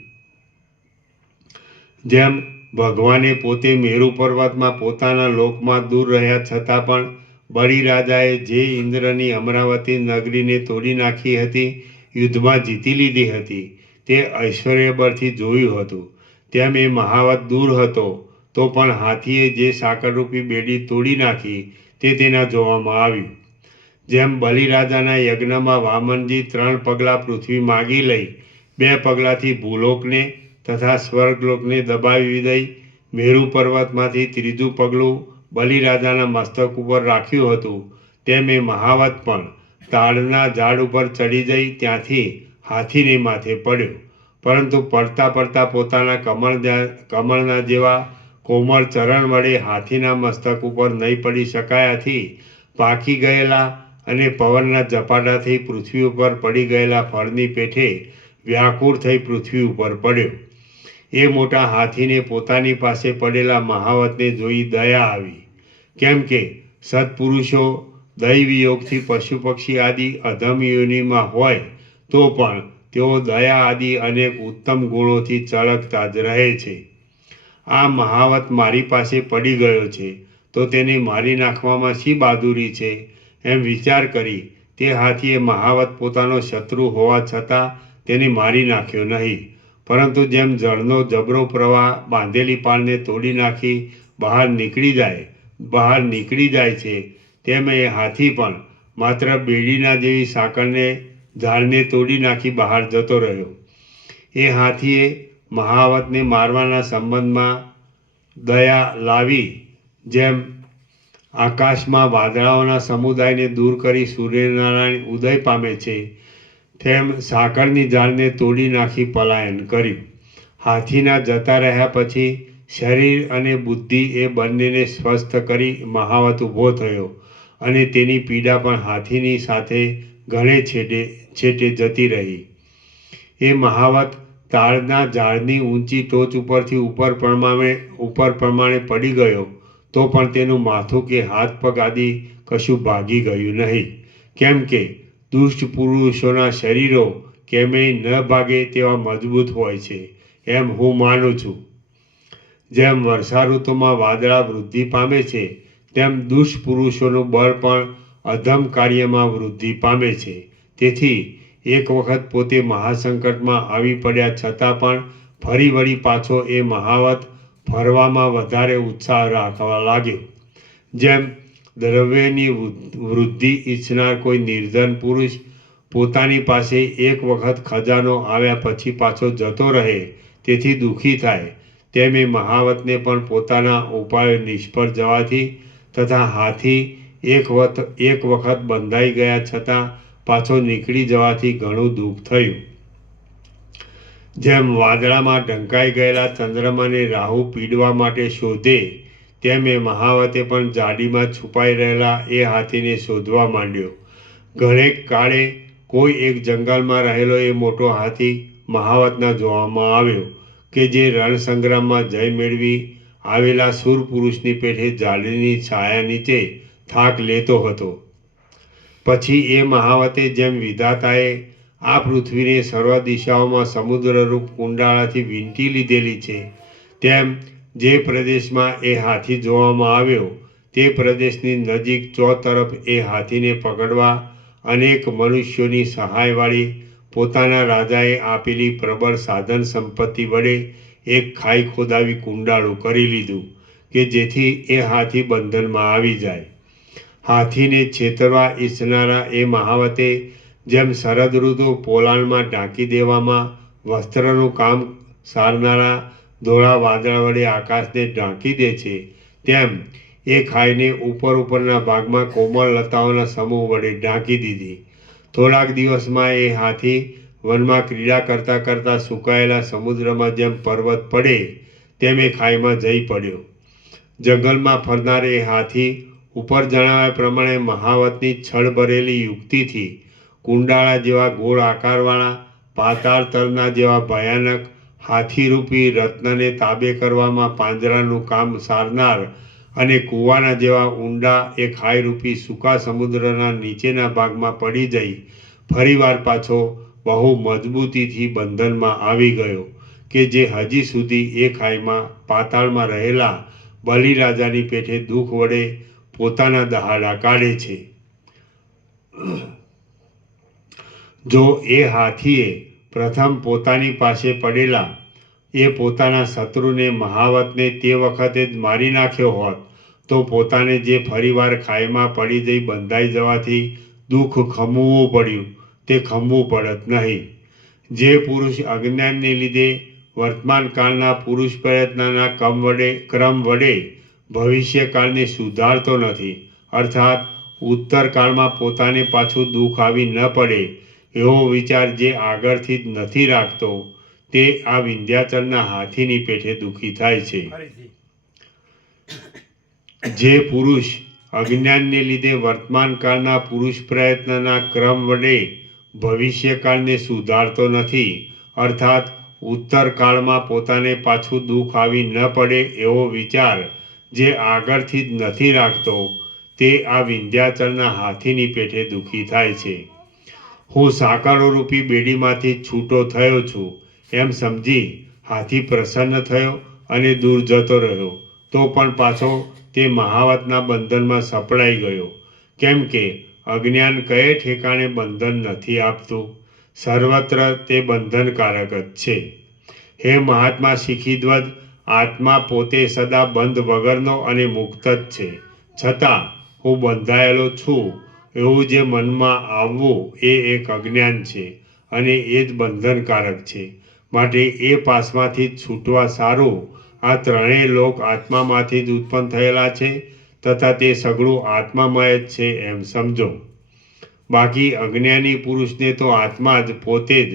જેમ ભગવાને પોતે મેરુ પર્વતમાં પોતાના લોકમાં દૂર રહ્યા છતાં પણ બલિરાજાએ જે ઇન્દ્રની અમરાવતી નગરીને તોડી નાખી હતી, યુદ્ધમાં જીતી લીધી હતી, તે ઐશ્વર્ય બળથી જોયું હતું. તેમ એ મહાવત દૂર હતો તો પણ હાથીએ જે સાંકળરૂપી બેડી તોડી નાખી તે તેના જોવામાં આવ્યું. જેમ બલિરાજાના યજ્ઞમાં વામનજી 3 પગલાં પૃથ્વી માગી લઈ 2 પગલાંથી ભૂલોકને તથા સ્વર્ગલોકને દબાવી દઈ મેરુ પર્વતમાંથી 3જું પગલું બલિરાજાના મસ્તક ઉપર રાખ્યું હતું, તેમ એ મહાવત પણ તાડના ઝાડ ઉપર ચડી જઈ ત્યાંથી હાથીને માથે પડ્યો. પરંતુ પડતા પોતાના કમળના જેવા કોમળ ચરણ વડે હાથીના મસ્તક ઉપર નહીં પડી શકાયાથી પાકી ગયેલા અને પવનના ઝપાટાથી પૃથ્વી ઉપર પડી ગયેલા ફળની પેઠે વ્યાકુળ થઈ પૃથ્વી ઉપર પડ્યો. એ મોટા હાથીને પોતાની પાસે પડેલા મહાવતને જોઈ દયા આવી. કેમ કે સત્પુરુષો દૈવયોગથી પશુ પક્ષી આદિ અધમ યોનિમાં હોય તો પણ તેઓ દયા આદિ અનેક ઉત્તમ ગુણોથી ચળકતા જ રહે છે. આ મહાવત મારી પાસે પડી ગયો છે તો તેને મારી નાખવામાં શી બહાદુરી છે, એમ વિચાર કરી તે હાથીએ મહાવત પોતાનો શત્રુ હોવા છતાં તેને મારી નાખ્યો નહીં, પરંતુ જેમ જળનો જબરો પ્રવાહ બાંધેલી પાળને તોડી નાખી બહાર નીકળી જાય છે, તેમ એ હાથી પણ માત્ર બેડીના જેવી સાંકળને ઝાડને તોડી નાખી બહાર જતો રહ્યો. એ હાથીએ મહાવતને મારવાના સંબંધમાં દયા લાવી જેમ આકાશમાં વાદળાઓના સમુદાયને દૂર કરી સૂર્યનારાયણ ઉદય પામે છે, તેમ સાંકળની ઝાડને તોડી નાખી પલાયન કર્યું. હાથીના જતા રહ્યા પછી શરીર અને બુદ્ધિ એ બંનેને સ્વસ્થ કરી મહાવત ઊભો થયો અને તેની પીડા પણ હાથીની સાથે ઘણે છેટે જતી રહી. એ મહાવત તાડના ઝાડની ઊંચી ટોચ ઉપરથી ઉપર પ્રમાણે પડી ગયો તો પણ તેનું માથું કે હાથ પગ આદિ કશું ભાગી ગયું નહીં. કેમ કે દુષ્ટ પુરુષોના શરીરો કેમેય ન ભાગે તેવા મજબૂત હોય છે, એમ હું માનું છું. જેમ વર્ષા ઋતુમાં વાદળા વૃદ્ધિ પામે છે, તેમ દુષ્ટ પુરુષોનું બળ પણ અધમ કાર્યમાં વૃદ્ધિ પામે છે. તેથી એક વખત પોતે મહાસંકટમાં આવી પડ્યા છતાં પણ ફરી વળી પાછો એ મહાવત ફરવામાં વધારે ઉત્સાહ રાખવા લાગ્યો. જેમ દ્રવ્યની વૃદ્ધિ ઈચ્છનાર કોઈ નિર્ધન પુરુષ પોતાની પાસે એક વખત ખજાનો આવ્યા પછી પાછો જતો રહે તેથી દુઃખી થાય, તેમ એ મહાવતને પણ પોતાના ઉપાયો નિષ્ફળ જવાથી તથા હાથી એક વખત બંધાઈ ગયા છતાં પાછો નીકળી જવાથી ઘણું દુઃખ થયું. જેમ વાદળામાં ઢંકાઈ ગયેલા ચંદ્રમાને રાહુ પીડવા માટે શોધે તેમ એ મહાવતે પણ જાડીમાં છુપાઈ રહેલા એ હાથીને શોધવા માંડ્યો. ઘણેક કાળે કોઈ એક જંગલમાં રહેલો એ મોટો હાથી મહાવતના જોવામાં આવ્યો કે જે રણસંગ્રામમાં જય મેળવી આવેલા શૂર પુરુષની પેઠે ઝાડની છાયા નીચે થાક લેતો હતો. પછી એ મહાવતે જેમ વિધાતાએ આ પૃથ્વીને સર્વ દિશાઓમાં સમુદ્રરૂપ કુંડાળાથી વીંટી લીધેલી છે, તેમ જે પ્રદેશમાં એ હાથી જોવામાં આવ્યો તે પ્રદેશની નજીક ચોતરફ એ હાથીને પકડવા અનેક મનુષ્યોની સહાયવાળી પોતાના રાજાએ આપેલી પ્રબળ સાધન સંપત્તિ વડે એક ખાઈ ખોદાવી કુંડાળું કરી લીધું કે જેથી એ હાથી બંધનમાં આવી જાય. હાથીને છેતરવા ઈચ્છનારા એ મહાવતે જેમ શરદ ઋતુ પોલાણમાં ઢાંકી દેવામાં વસ્ત્રનું કામ સારનારા ધોળા વાદળ વડે આકાશને ઢાંકી દે છે, તેમ એ ખાઈને ઉપરના ભાગમાં કોમળ લતાઓના સમૂહ વડે ઢાંકી દીધી. થોડાક દિવસમાં એ હાથી વનમાં ક્રીડા કરતાં કરતાં સુકાયેલા સમુદ્રમાં જેમ પર્વત પડે તેમ એ ખાઈમાં જઈ પડ્યો. જંગલમાં ફરનાર એ હાથી ઉપર જણાવ્યા પ્રમાણે મહાવતની છળ ભરેલી યુક્તિથી કુંડાળા જેવા ગોળ આકારવાળા પાતાળ તલના જેવા ભયાનક હાથીરૂપી રત્નને તાબે કરવામાં પાંજરાનું કામ સારનાર અને કૂવાના જેવા ઊંડા એ ખાઈરૂપી સૂકા સમુદ્રના નીચેના ભાગમાં પડી જઈ ફરીવાર પાછો બહુ મજબૂતીથી બંધનમાં આવી ગયો કે જે હજી સુધી એ ખાઈમાં પાતાળમાં રહેલા બલિરાજાની પેઠે દુઃખ વડે પોતાના દહાડા કાઢે છે. જો એ હાથીએ પ્રથમ પોતાની પાસે પડેલા એ પોતાના શત્રુને મહાવતને તે વખતે જ મારી નાખ્યો હોત તો પોતાને જે ફરીવાર ખાઈમાં પડી જઈ બંધાઈ જવાથી દુઃખ ખમવું પડ્યું તે ખમવું પડત નહીં. જે પુરુષ અજ્ઞાનને લીધે વર્તમાન કાળના પુરુષ પ્રયત્નના ક્રમ વડે ભવિષ્યકાળને સુધારતો નથી, અર્થાત ઉત્તરકાળમાં પોતાને પાછું દુઃખ આવી ન પડે એવો વિચાર જે આગળથી જ નથી રાખતો તે આ વિંધ્યાચલના હાથીની પેઠે દુઃખી થાય છે. જે પુરુષ અજ્ઞાનને લીધે વર્તમાન કાળના પુરુષ પ્રયત્નના ક્રમ વડે ભવિષ્યકાળને સુધારતો નથી, અર્થાત ઉત્તરકાળમાં પોતાને પાછું દુઃખ આવી ન પડે એવો વિચાર જે આગળથી જ નથી રાખતો તે આ વિંધ્યાચલના હાથીની પેઠે દુઃખી થાય છે. હું સાંકળોરૂપી બેડીમાંથી છૂટો થયો છું એમ સમજી હાથી પ્રસન્ન થયો અને દૂર જતો રહ્યો, તો પણ પાછો તે મહાવતના બંધનમાં સપડાઈ ગયો, કેમ કે અજ્ઞાન કયે ઠેકાણે બંધન નથી આપતું, સર્વત્ર તે બંધનકારક જ છે. હે મહાત્મા શિખીધ્વજ, આત્મા પોતે સદા બંધ વગરનો અને મુક્ત જ છે, છતાં હું બંધાયેલો છું એવું જે મનમાં આવવું એ એક અજ્ઞાન છે અને એ જ બંધનકારક છે. માટે એ પાસમાંથી જ છૂટવા સારું આ ત્રણેય લોક આત્મામાંથી જ ઉત્પન્ન થયેલા છે તથા તે સઘળું આત્મામય જ છે એમ સમજો. બાકી અજ્ઞાની પુરુષને તો આત્મા જ પોતે જ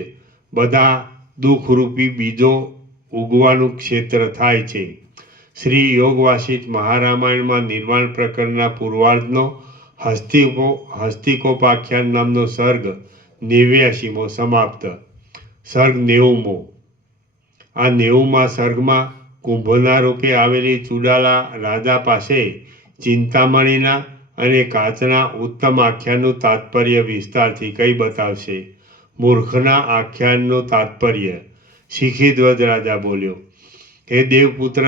બધા દુઃખરૂપી બીજો ઉગવાનું ક્ષેત્ર થાય છે. શ્રી યોગ વાસિષ્ઠ મહારામાયણમાં નિર્વાણ પ્રકરણના પૂર્વાર્ધનો હસ્તિકોપાખ્યાન નામનો સર્ગ 89મો સમાપ્ત. સર્ગ 90મો. આ 90મા સર્ગમાં કુંભના રૂપે આવેલી ચુડાલા રાજા પાસે ચિંતામણીના અને કાચના ઉત્તમ આખ્યાનનું તાત્પર્ય વિસ્તારથી કઈ બતાવશે. મૂર્ખના આખ્યાનનું તાત્પર્ય. શિખીધ્વજ રાજા બોલ્યો, હે દેવપુત્ર,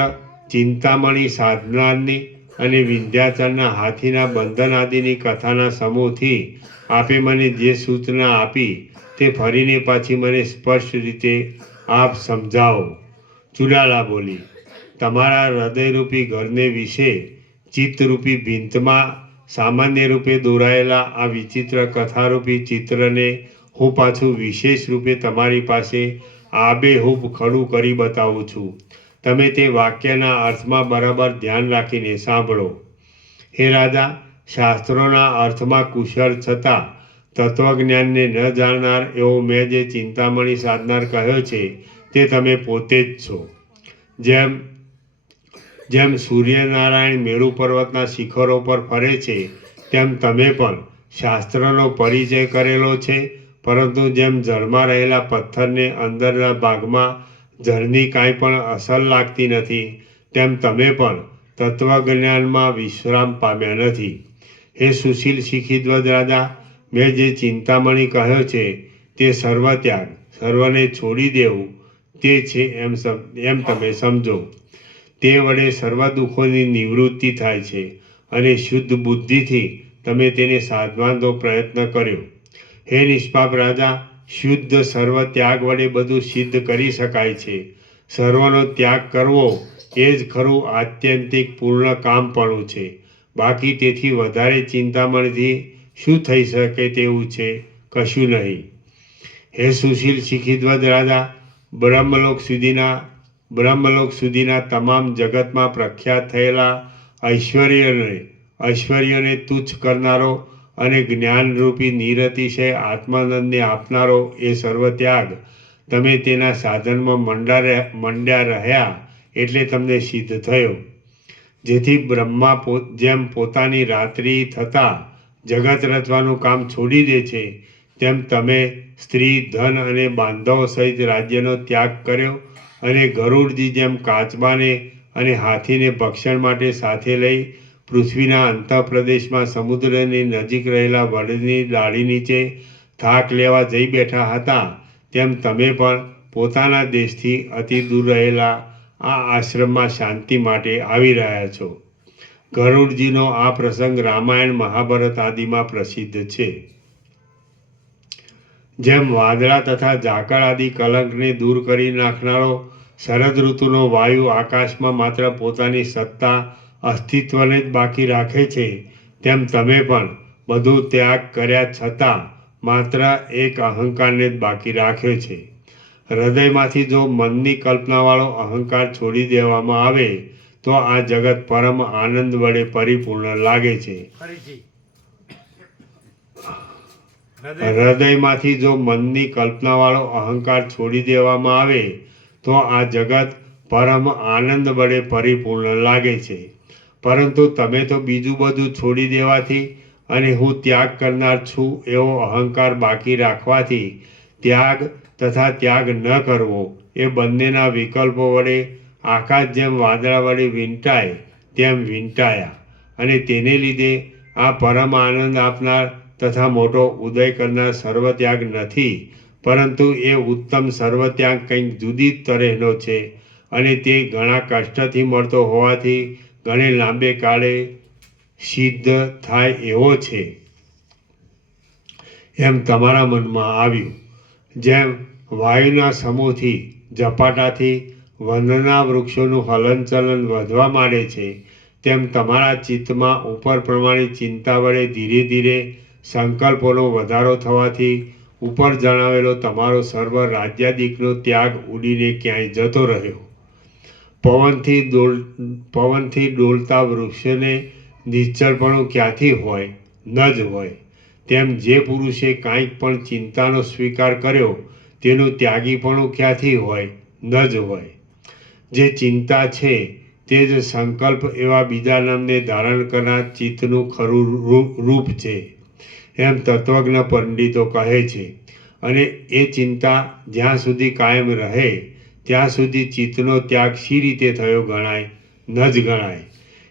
ચિંતામણી સાધનારની અને વિંધ્યાચલના હાથીના બંધન આદિની કથાના સમૂહથી આપે મને જે સૂચના આપી તે ફરીને પાછી મને સ્પષ્ટ રીતે આપ સમજાવો. ચુડાલા બોલી, તમારા હૃદયરૂપી ઘરને વિશે ચિત્તરૂપી ભીંતમાં સામાન્ય રૂપે દોરાયેલા આ વિચિત્ર કથારૂપી ચિત્રને હું પાછું વિશેષ રૂપે તમારી પાસે આબેહૂબ ખડું કરી બતાવું છું. તમે તે વાક્યના અર્થમાં બરાબર ધ્યાન રાખીને સાંભળો. હે રાજા, શાસ્ત્રોના અર્થમાં કુશળ છતાં તત્વજ્ઞાનને ન જાણનાર એવો મેં જે ચિંતામણી સાધનાર કહ્યો છે તે તમે પોતે જ છો. જેમ સૂર્યનારાયણ મેરુ પર્વતના શિખરો પર ફરે છે તેમ તમે પણ શાસ્ત્રનો પરિચય કરેલો છે, પરંતુ જેમ જળમાં રહેલા પથ્થરને અંદરના ભાગમાં જળની કાંઈ પણ અસર લાગતી નથી, તેમ તમે પણ તત્વજ્ઞાનમાં વિશ્રામ પામ્યા નથી. હે સુશીલ શિખીધ્વજ રાજા, મેં જે ચિંતામણી કહ્યો છે તે સર્વત્યાગ, સર્વને છોડી દેવું તે છે એમ તમે સમજો. તે વડે સર્વ દુઃખોની નિવૃત્તિ થાય છે અને શુદ્ધ બુદ્ધિથી તમે તેને સાધવાનો પ્રયત્ન કર્યો. હે નિષ્પાપ રાજા, શુદ્ધ સર્વ ત્યાગ વડે બધું સિદ્ધ કરી શકાય છે. સર્વનો ત્યાગ કરવો એ જ ખરું આત્યંતિક પૂર્ણ કામપણું છે. બાકી તેથી વધારે ચિંતામણથી શું થઈ શકે તેવું છે? કશું નહીં. હે સુશીલ શિખીધ્વજ રાજા, બ્રહ્મલોક સુધીના તમામ જગતમાં પ્રખ્યાત થયેલા ઐશ્વર્યને તુચ્છ કરનારો અને જ્ઞાનરૂપી નિરતિશય આત્માનંદને આપનારો એ સર્વત્યાગ તમે તેના સાધનમાં મંડ્યા રહ્યા એટલે તમને સિદ્ધ થયો. જેથી બ્રહ્મા જેમ પોતાની રાત્રિ થતાં જગત રચવાનું કામ છોડી દે છે, તેમ તમે સ્ત્રી, ધન અને બાંધવો સહિત રાજ્યનો ત્યાગ કર્યો અને ગરુડજી જેમ કાચબાને અને હાથીને ભક્ષણ માટે સાથે લઈ પૃથ્વીના અંતઃપ્રદેશમાં સમુદ્રની નજીક રહેલા વડની ડાળી નીચે થાક લેવા જઈ બેઠા હતા, તેમ તમે પણ પોતાના દેશથી અતિ દૂર રહેલા આ આશ્રમમાં શાંતિ માટે આવી રહ્યા છો. ગરુડજીનો આ પ્રસંગ રામાયણ, મહાભારત આદિમાં પ્રસિદ્ધ છે. જેમ વાદળા તથા ઝાકળ આદિ કલંકને દૂર કરી નાખનારો શરદ ઋતુનો વાયુ આકાશમાં માત્ર પોતાની સત્તા, અસ્તિત્વને જ બાકી રાખે છે, તેમ તમે પણ બધું ત્યાગ કર્યા છતાં માત્ર એક અહંકારને જ બાકી રાખ્યો છે. હૃદયમાંથી જો મનની કલ્પનાવાળો અહંકાર છોડી દેવામાં આવે તો આ જગત પરમ આનંદ વડે પરિપૂર્ણ લાગે છે. હૃદયમાંથી જો મનની કલ્પનાવાળો અહંકાર છોડી દેવામાં આવે તો આ જગત પરમ આનંદ વડે પરિપૂર્ણ લાગે છે. પરંતુ તમે તો બીજું બધું છોડી દેવાથી અને હું ત્યાગ કરનાર છું એવો અહંકાર બાકી રાખવાથી ત્યાગ તથા ત્યાગ ન કરવો એ બંનેના વિકલ્પો વડે આકાશ જેમ વાદળા વડે વીંટાય તેમ વીંટાયા અને તેને લીધે આ પરમ આનંદ આપનાર તથા મોટો ઉદય કરનાર સર્વત્યાગ નથી, પરંતુ એ ઉત્તમ સર્વત્યાગ કંઈક જુદી તરહનો છે અને તે ઘણા કષ્ટથી મળતો હોવાથી ઘણે લાંબે કાળે સિદ્ધ થાય એવો છે એમ તમારા મનમાં આવ્યું. જેમ વાયુના સમૂહથી ઝપાટાથી વનના વૃક્ષોનું હલનચલન વધવા માંડે છે, તેમ તમારા ચિત્તમાં ઉપર પ્રમાણે ચિંતા વડે ધીરે ધીરે સંકલ્પોનો વધારો થવાથી ઉપર જણાવેલો તમારો સર્વ રાજ્યાદિકનો ત્યાગ ઉડીને ક્યાંય જતો રહ્યો. પવનથી ડોલતા વૃક્ષને નિશ્ચળપણું ક્યાંથી હોય? ન જ હોય. તેમ જે પુરુષે કાંઈક પણ ચિંતાનો સ્વીકાર કર્યો તેનું ત્યાગીપણું ક્યાંથી હોય? ન જ હોય. જે ચિંતા છે તે જ સંકલ્પ એવા બીજા નામને ધારણ કરનાર ચિત્તનું ખરું રૂપ છે એમ તત્વજ્ઞ પંડિતો કહે છે. અને એ ચિંતા જ્યાં સુધી કાયમ રહે ત્યાં સુધી ચિત્તનો ત્યાગ શી રીતે થયો ગણાય? ન જ ગણાય.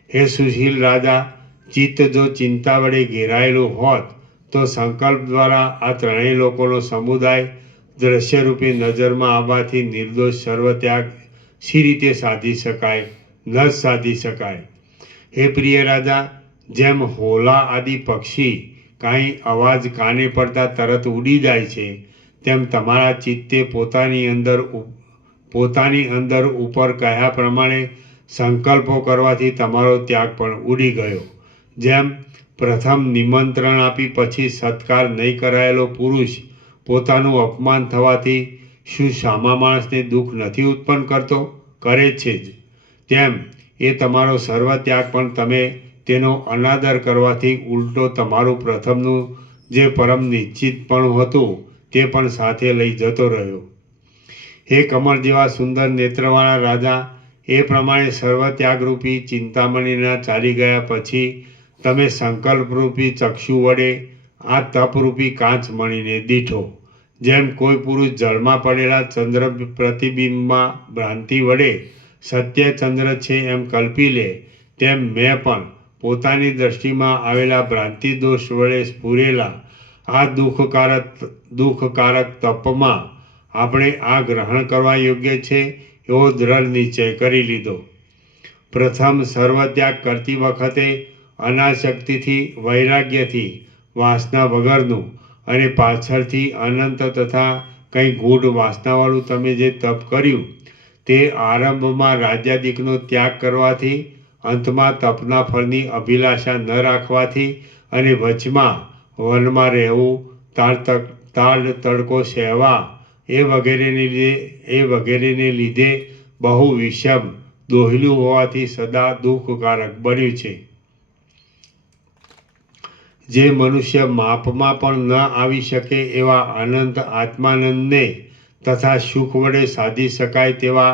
હે સુશીલ રાજા, ચિત્ત જો ચિંતા વડે ઘેરાયેલું હોત તો સંકલ્પ દ્વારા આ ત્રણેય લોકોનો સમુદાય દ્રશ્યરૂપે નજરમાં આવવાથી નિર્દોષ સર્વત્યાગ શી રીતે સાધી શકાય? ન જ સાધી શકાય. હે પ્રિય રાજા, જેમ હોલા આદિ પક્ષી કાંઈ અવાજ કાને પડતા તરત ઉડી જાય છે, તેમ તમારા ચિત્તે પોતાની અંદર ઉપર કહ્યા પ્રમાણે સંકલ્પો કરવાથી તમારો ત્યાગ પણ ઉડી ગયો. જેમ પ્રથમ નિમંત્રણ આપી પછી સત્કાર નહીં કરાયેલો પુરુષ પોતાનું અપમાન થવાથી શું સામા માણસને દુઃખ નથી ઉત્પન્ન કરતો? કરે છે જ. તેમ એ તમારો સર્વત્યાગ પણ તમે તેનો અનાદર કરવાથી ઉલટો તમારું પ્રથમનું જે પરમ નિશ્ચિતપણું હતું તે પણ સાથે લઈ જતો રહ્યો. હે કમળ જેવા સુંદર નેત્રવાળા રાજા, એ પ્રમાણે સર્વત્યાગરૂપી ચિંતામણીના ચાલી ગયા પછી તમે સંકલ્પરૂપી ચક્ષુ વડે આ તપરૂપી કાચ મણીને દીઠો. જેમ કોઈ પુરુષ જળમાં પડેલા ચંદ્ર પ્રતિબિંબમાં ભ્રાંતિ વડે સત્ય ચંદ્ર છે એમ કલ્પી લે, તેમ મેં પણ પોતાની દ્રષ્ટિમાં આવેલા ભ્રાંતિ દોષ વડે સ્ફુરેલા આ દુઃખકારક તપમાં આપણે આ ગ્રહણ કરવા યોગ્ય છે એવો દ્રઢ નિશ્ચય કરી લીધો. પ્રથમ સર્વત્યાગ કરતી વખતે અનાસક્તિથી, વૈરાગ્યથી, વાસના વગરનું અને પાછળથી અનંત તથા કંઈ ગૂઢ વાસનાવાળું તમે જે તપ કર્યું તે આરંભમાં રાજ્યાદિકનો ત્યાગ કરવાથી, અંતમાં તપના ફળની અભિલાષા ન રાખવાથી અને વચમાં વનમાં રહેવું, તાળ તડકો સહેવા એ વગેરેને લીધે બહુ વિષમ દોહલું હોવાથી સદા દુઃખકારક બન્યું છે. જે મનુષ્ય માપમાં પણ ન આવી શકે એવા અનંત આત્માનંદને તથા સુખ વડે સાધી શકાય તેવા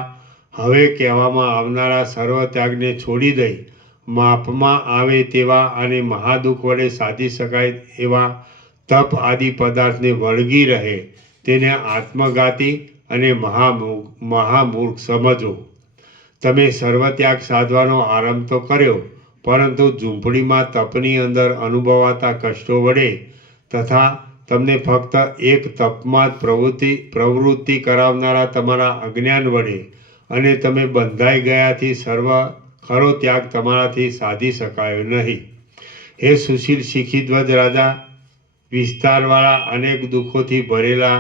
હવે કહેવામાં આવનારા સર્વત્યાગને છોડી દઈ માપમાં આવે તેવા અને મહાદુઃખ વડે સાધી શકાય એવા તપ આદિ પદાર્થને વળગી રહે તેને આત્મઘાતી અને મહામૂર્ખ સમજો. તમે સર્વત્યાગ સાધવાનો આરંભ તો કર્યો, પરંતુ ઝૂંપડીમાં તપની અંદર અનુભવાતા કષ્ટો વડે તથા તમને ફક્ત એક તપમાં જ પ્રવૃત્તિ કરાવનારા તમારા અજ્ઞાન વડે અને તમે બંધાઈ ગયાથી સર્વ ખરો ત્યાગ તમારાથી સાધી શકાયો નહીં. હે સુશીલ શિખીધ્વજ રાજા, વિસ્તારવાળા અનેક દુઃખોથી ભરેલા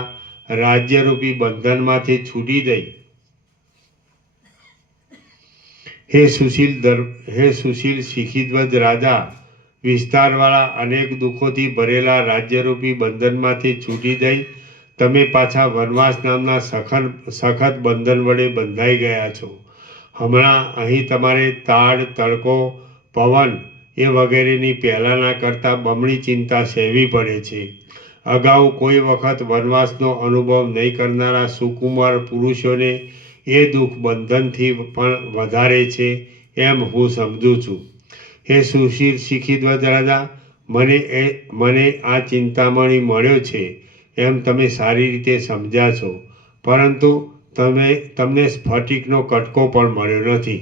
રાજ્યરૂપી બંધનમાંથી છૂટી દઈ હે સુશીલ શિખીધ્વજ રાજા, વિસ્તારવાળા અનેક દુઃખોથી ભરેલા રાજ્યરૂપી બંધનમાંથી છૂટી દઈ તમે પાછા વનવાસ નામના સખત બંધન વડે બંધાઈ ગયા છો. હમણાં અહીં તમારે તાળ, તડકો, પવન એ વગેરેની પહેલાંના કરતાં બમણી ચિંતા સહેવી પડે છે. અગાઉ કોઈ વખત વનવાસનો અનુભવ નહીં કરનારા સુકુમાર પુરુષોને એ દુઃખ બંધનથી પણ વધારે છે એમ હું સમજું છું. હે સુશીલ શિખીધ્વજ રાજા, મને આ ચિંતામણી મળ્યો છે એમ તમે સારી રીતે સમજ્યા છો, પરંતુ તમને સ્ફટિકનો કટકો પણ મળ્યો નથી.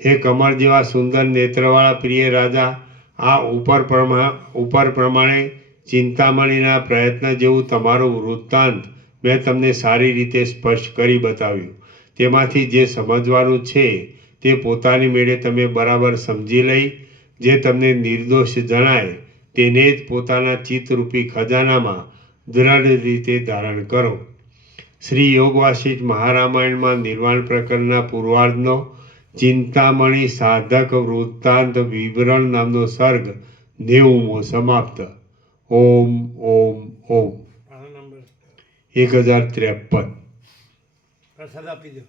હે કમળ જેવા સુંદર નેત્રવાળા પ્રિય રાજા, આ ઉપર પ્રમાણે ચિંતામણીના પ્રયત્ન જેવું તમારું વૃત્તાંત મેં તમને સારી રીતે સ્પષ્ટ કરી બતાવ્યું. તેમાંથી જે સમજવાનું છે તે પોતાની મેળે તમે બરાબર સમજી લઈ જે તમને નિર્દોષ જણાય તેને જ પોતાના ચિત્તરૂપી ખજાનામાં દ્રઢ રીતે ધારણ કરો. શ્રી યોગ વાસિષ્ઠ મહારામાયણમાં નિર્વાણ પ્રકરણના પૂર્વાર્ધનો ચિંતામણી સાધક વૃત્તાંત વિવરણ નામનો સર્ગ 90મો સમાપ્ત. ઓમ ઓમ ઓમ. 1053. પ્રસાદ આપી દો.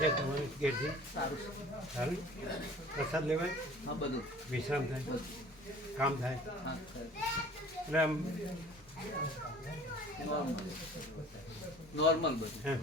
છે તમારી ઘેરથી? સારું સારું પ્રસાદ લેવાય, હા બધું વિશ્રામ થાય, બધું કામ થાય. હા એટલે આમ નોર્મલ બધું હે.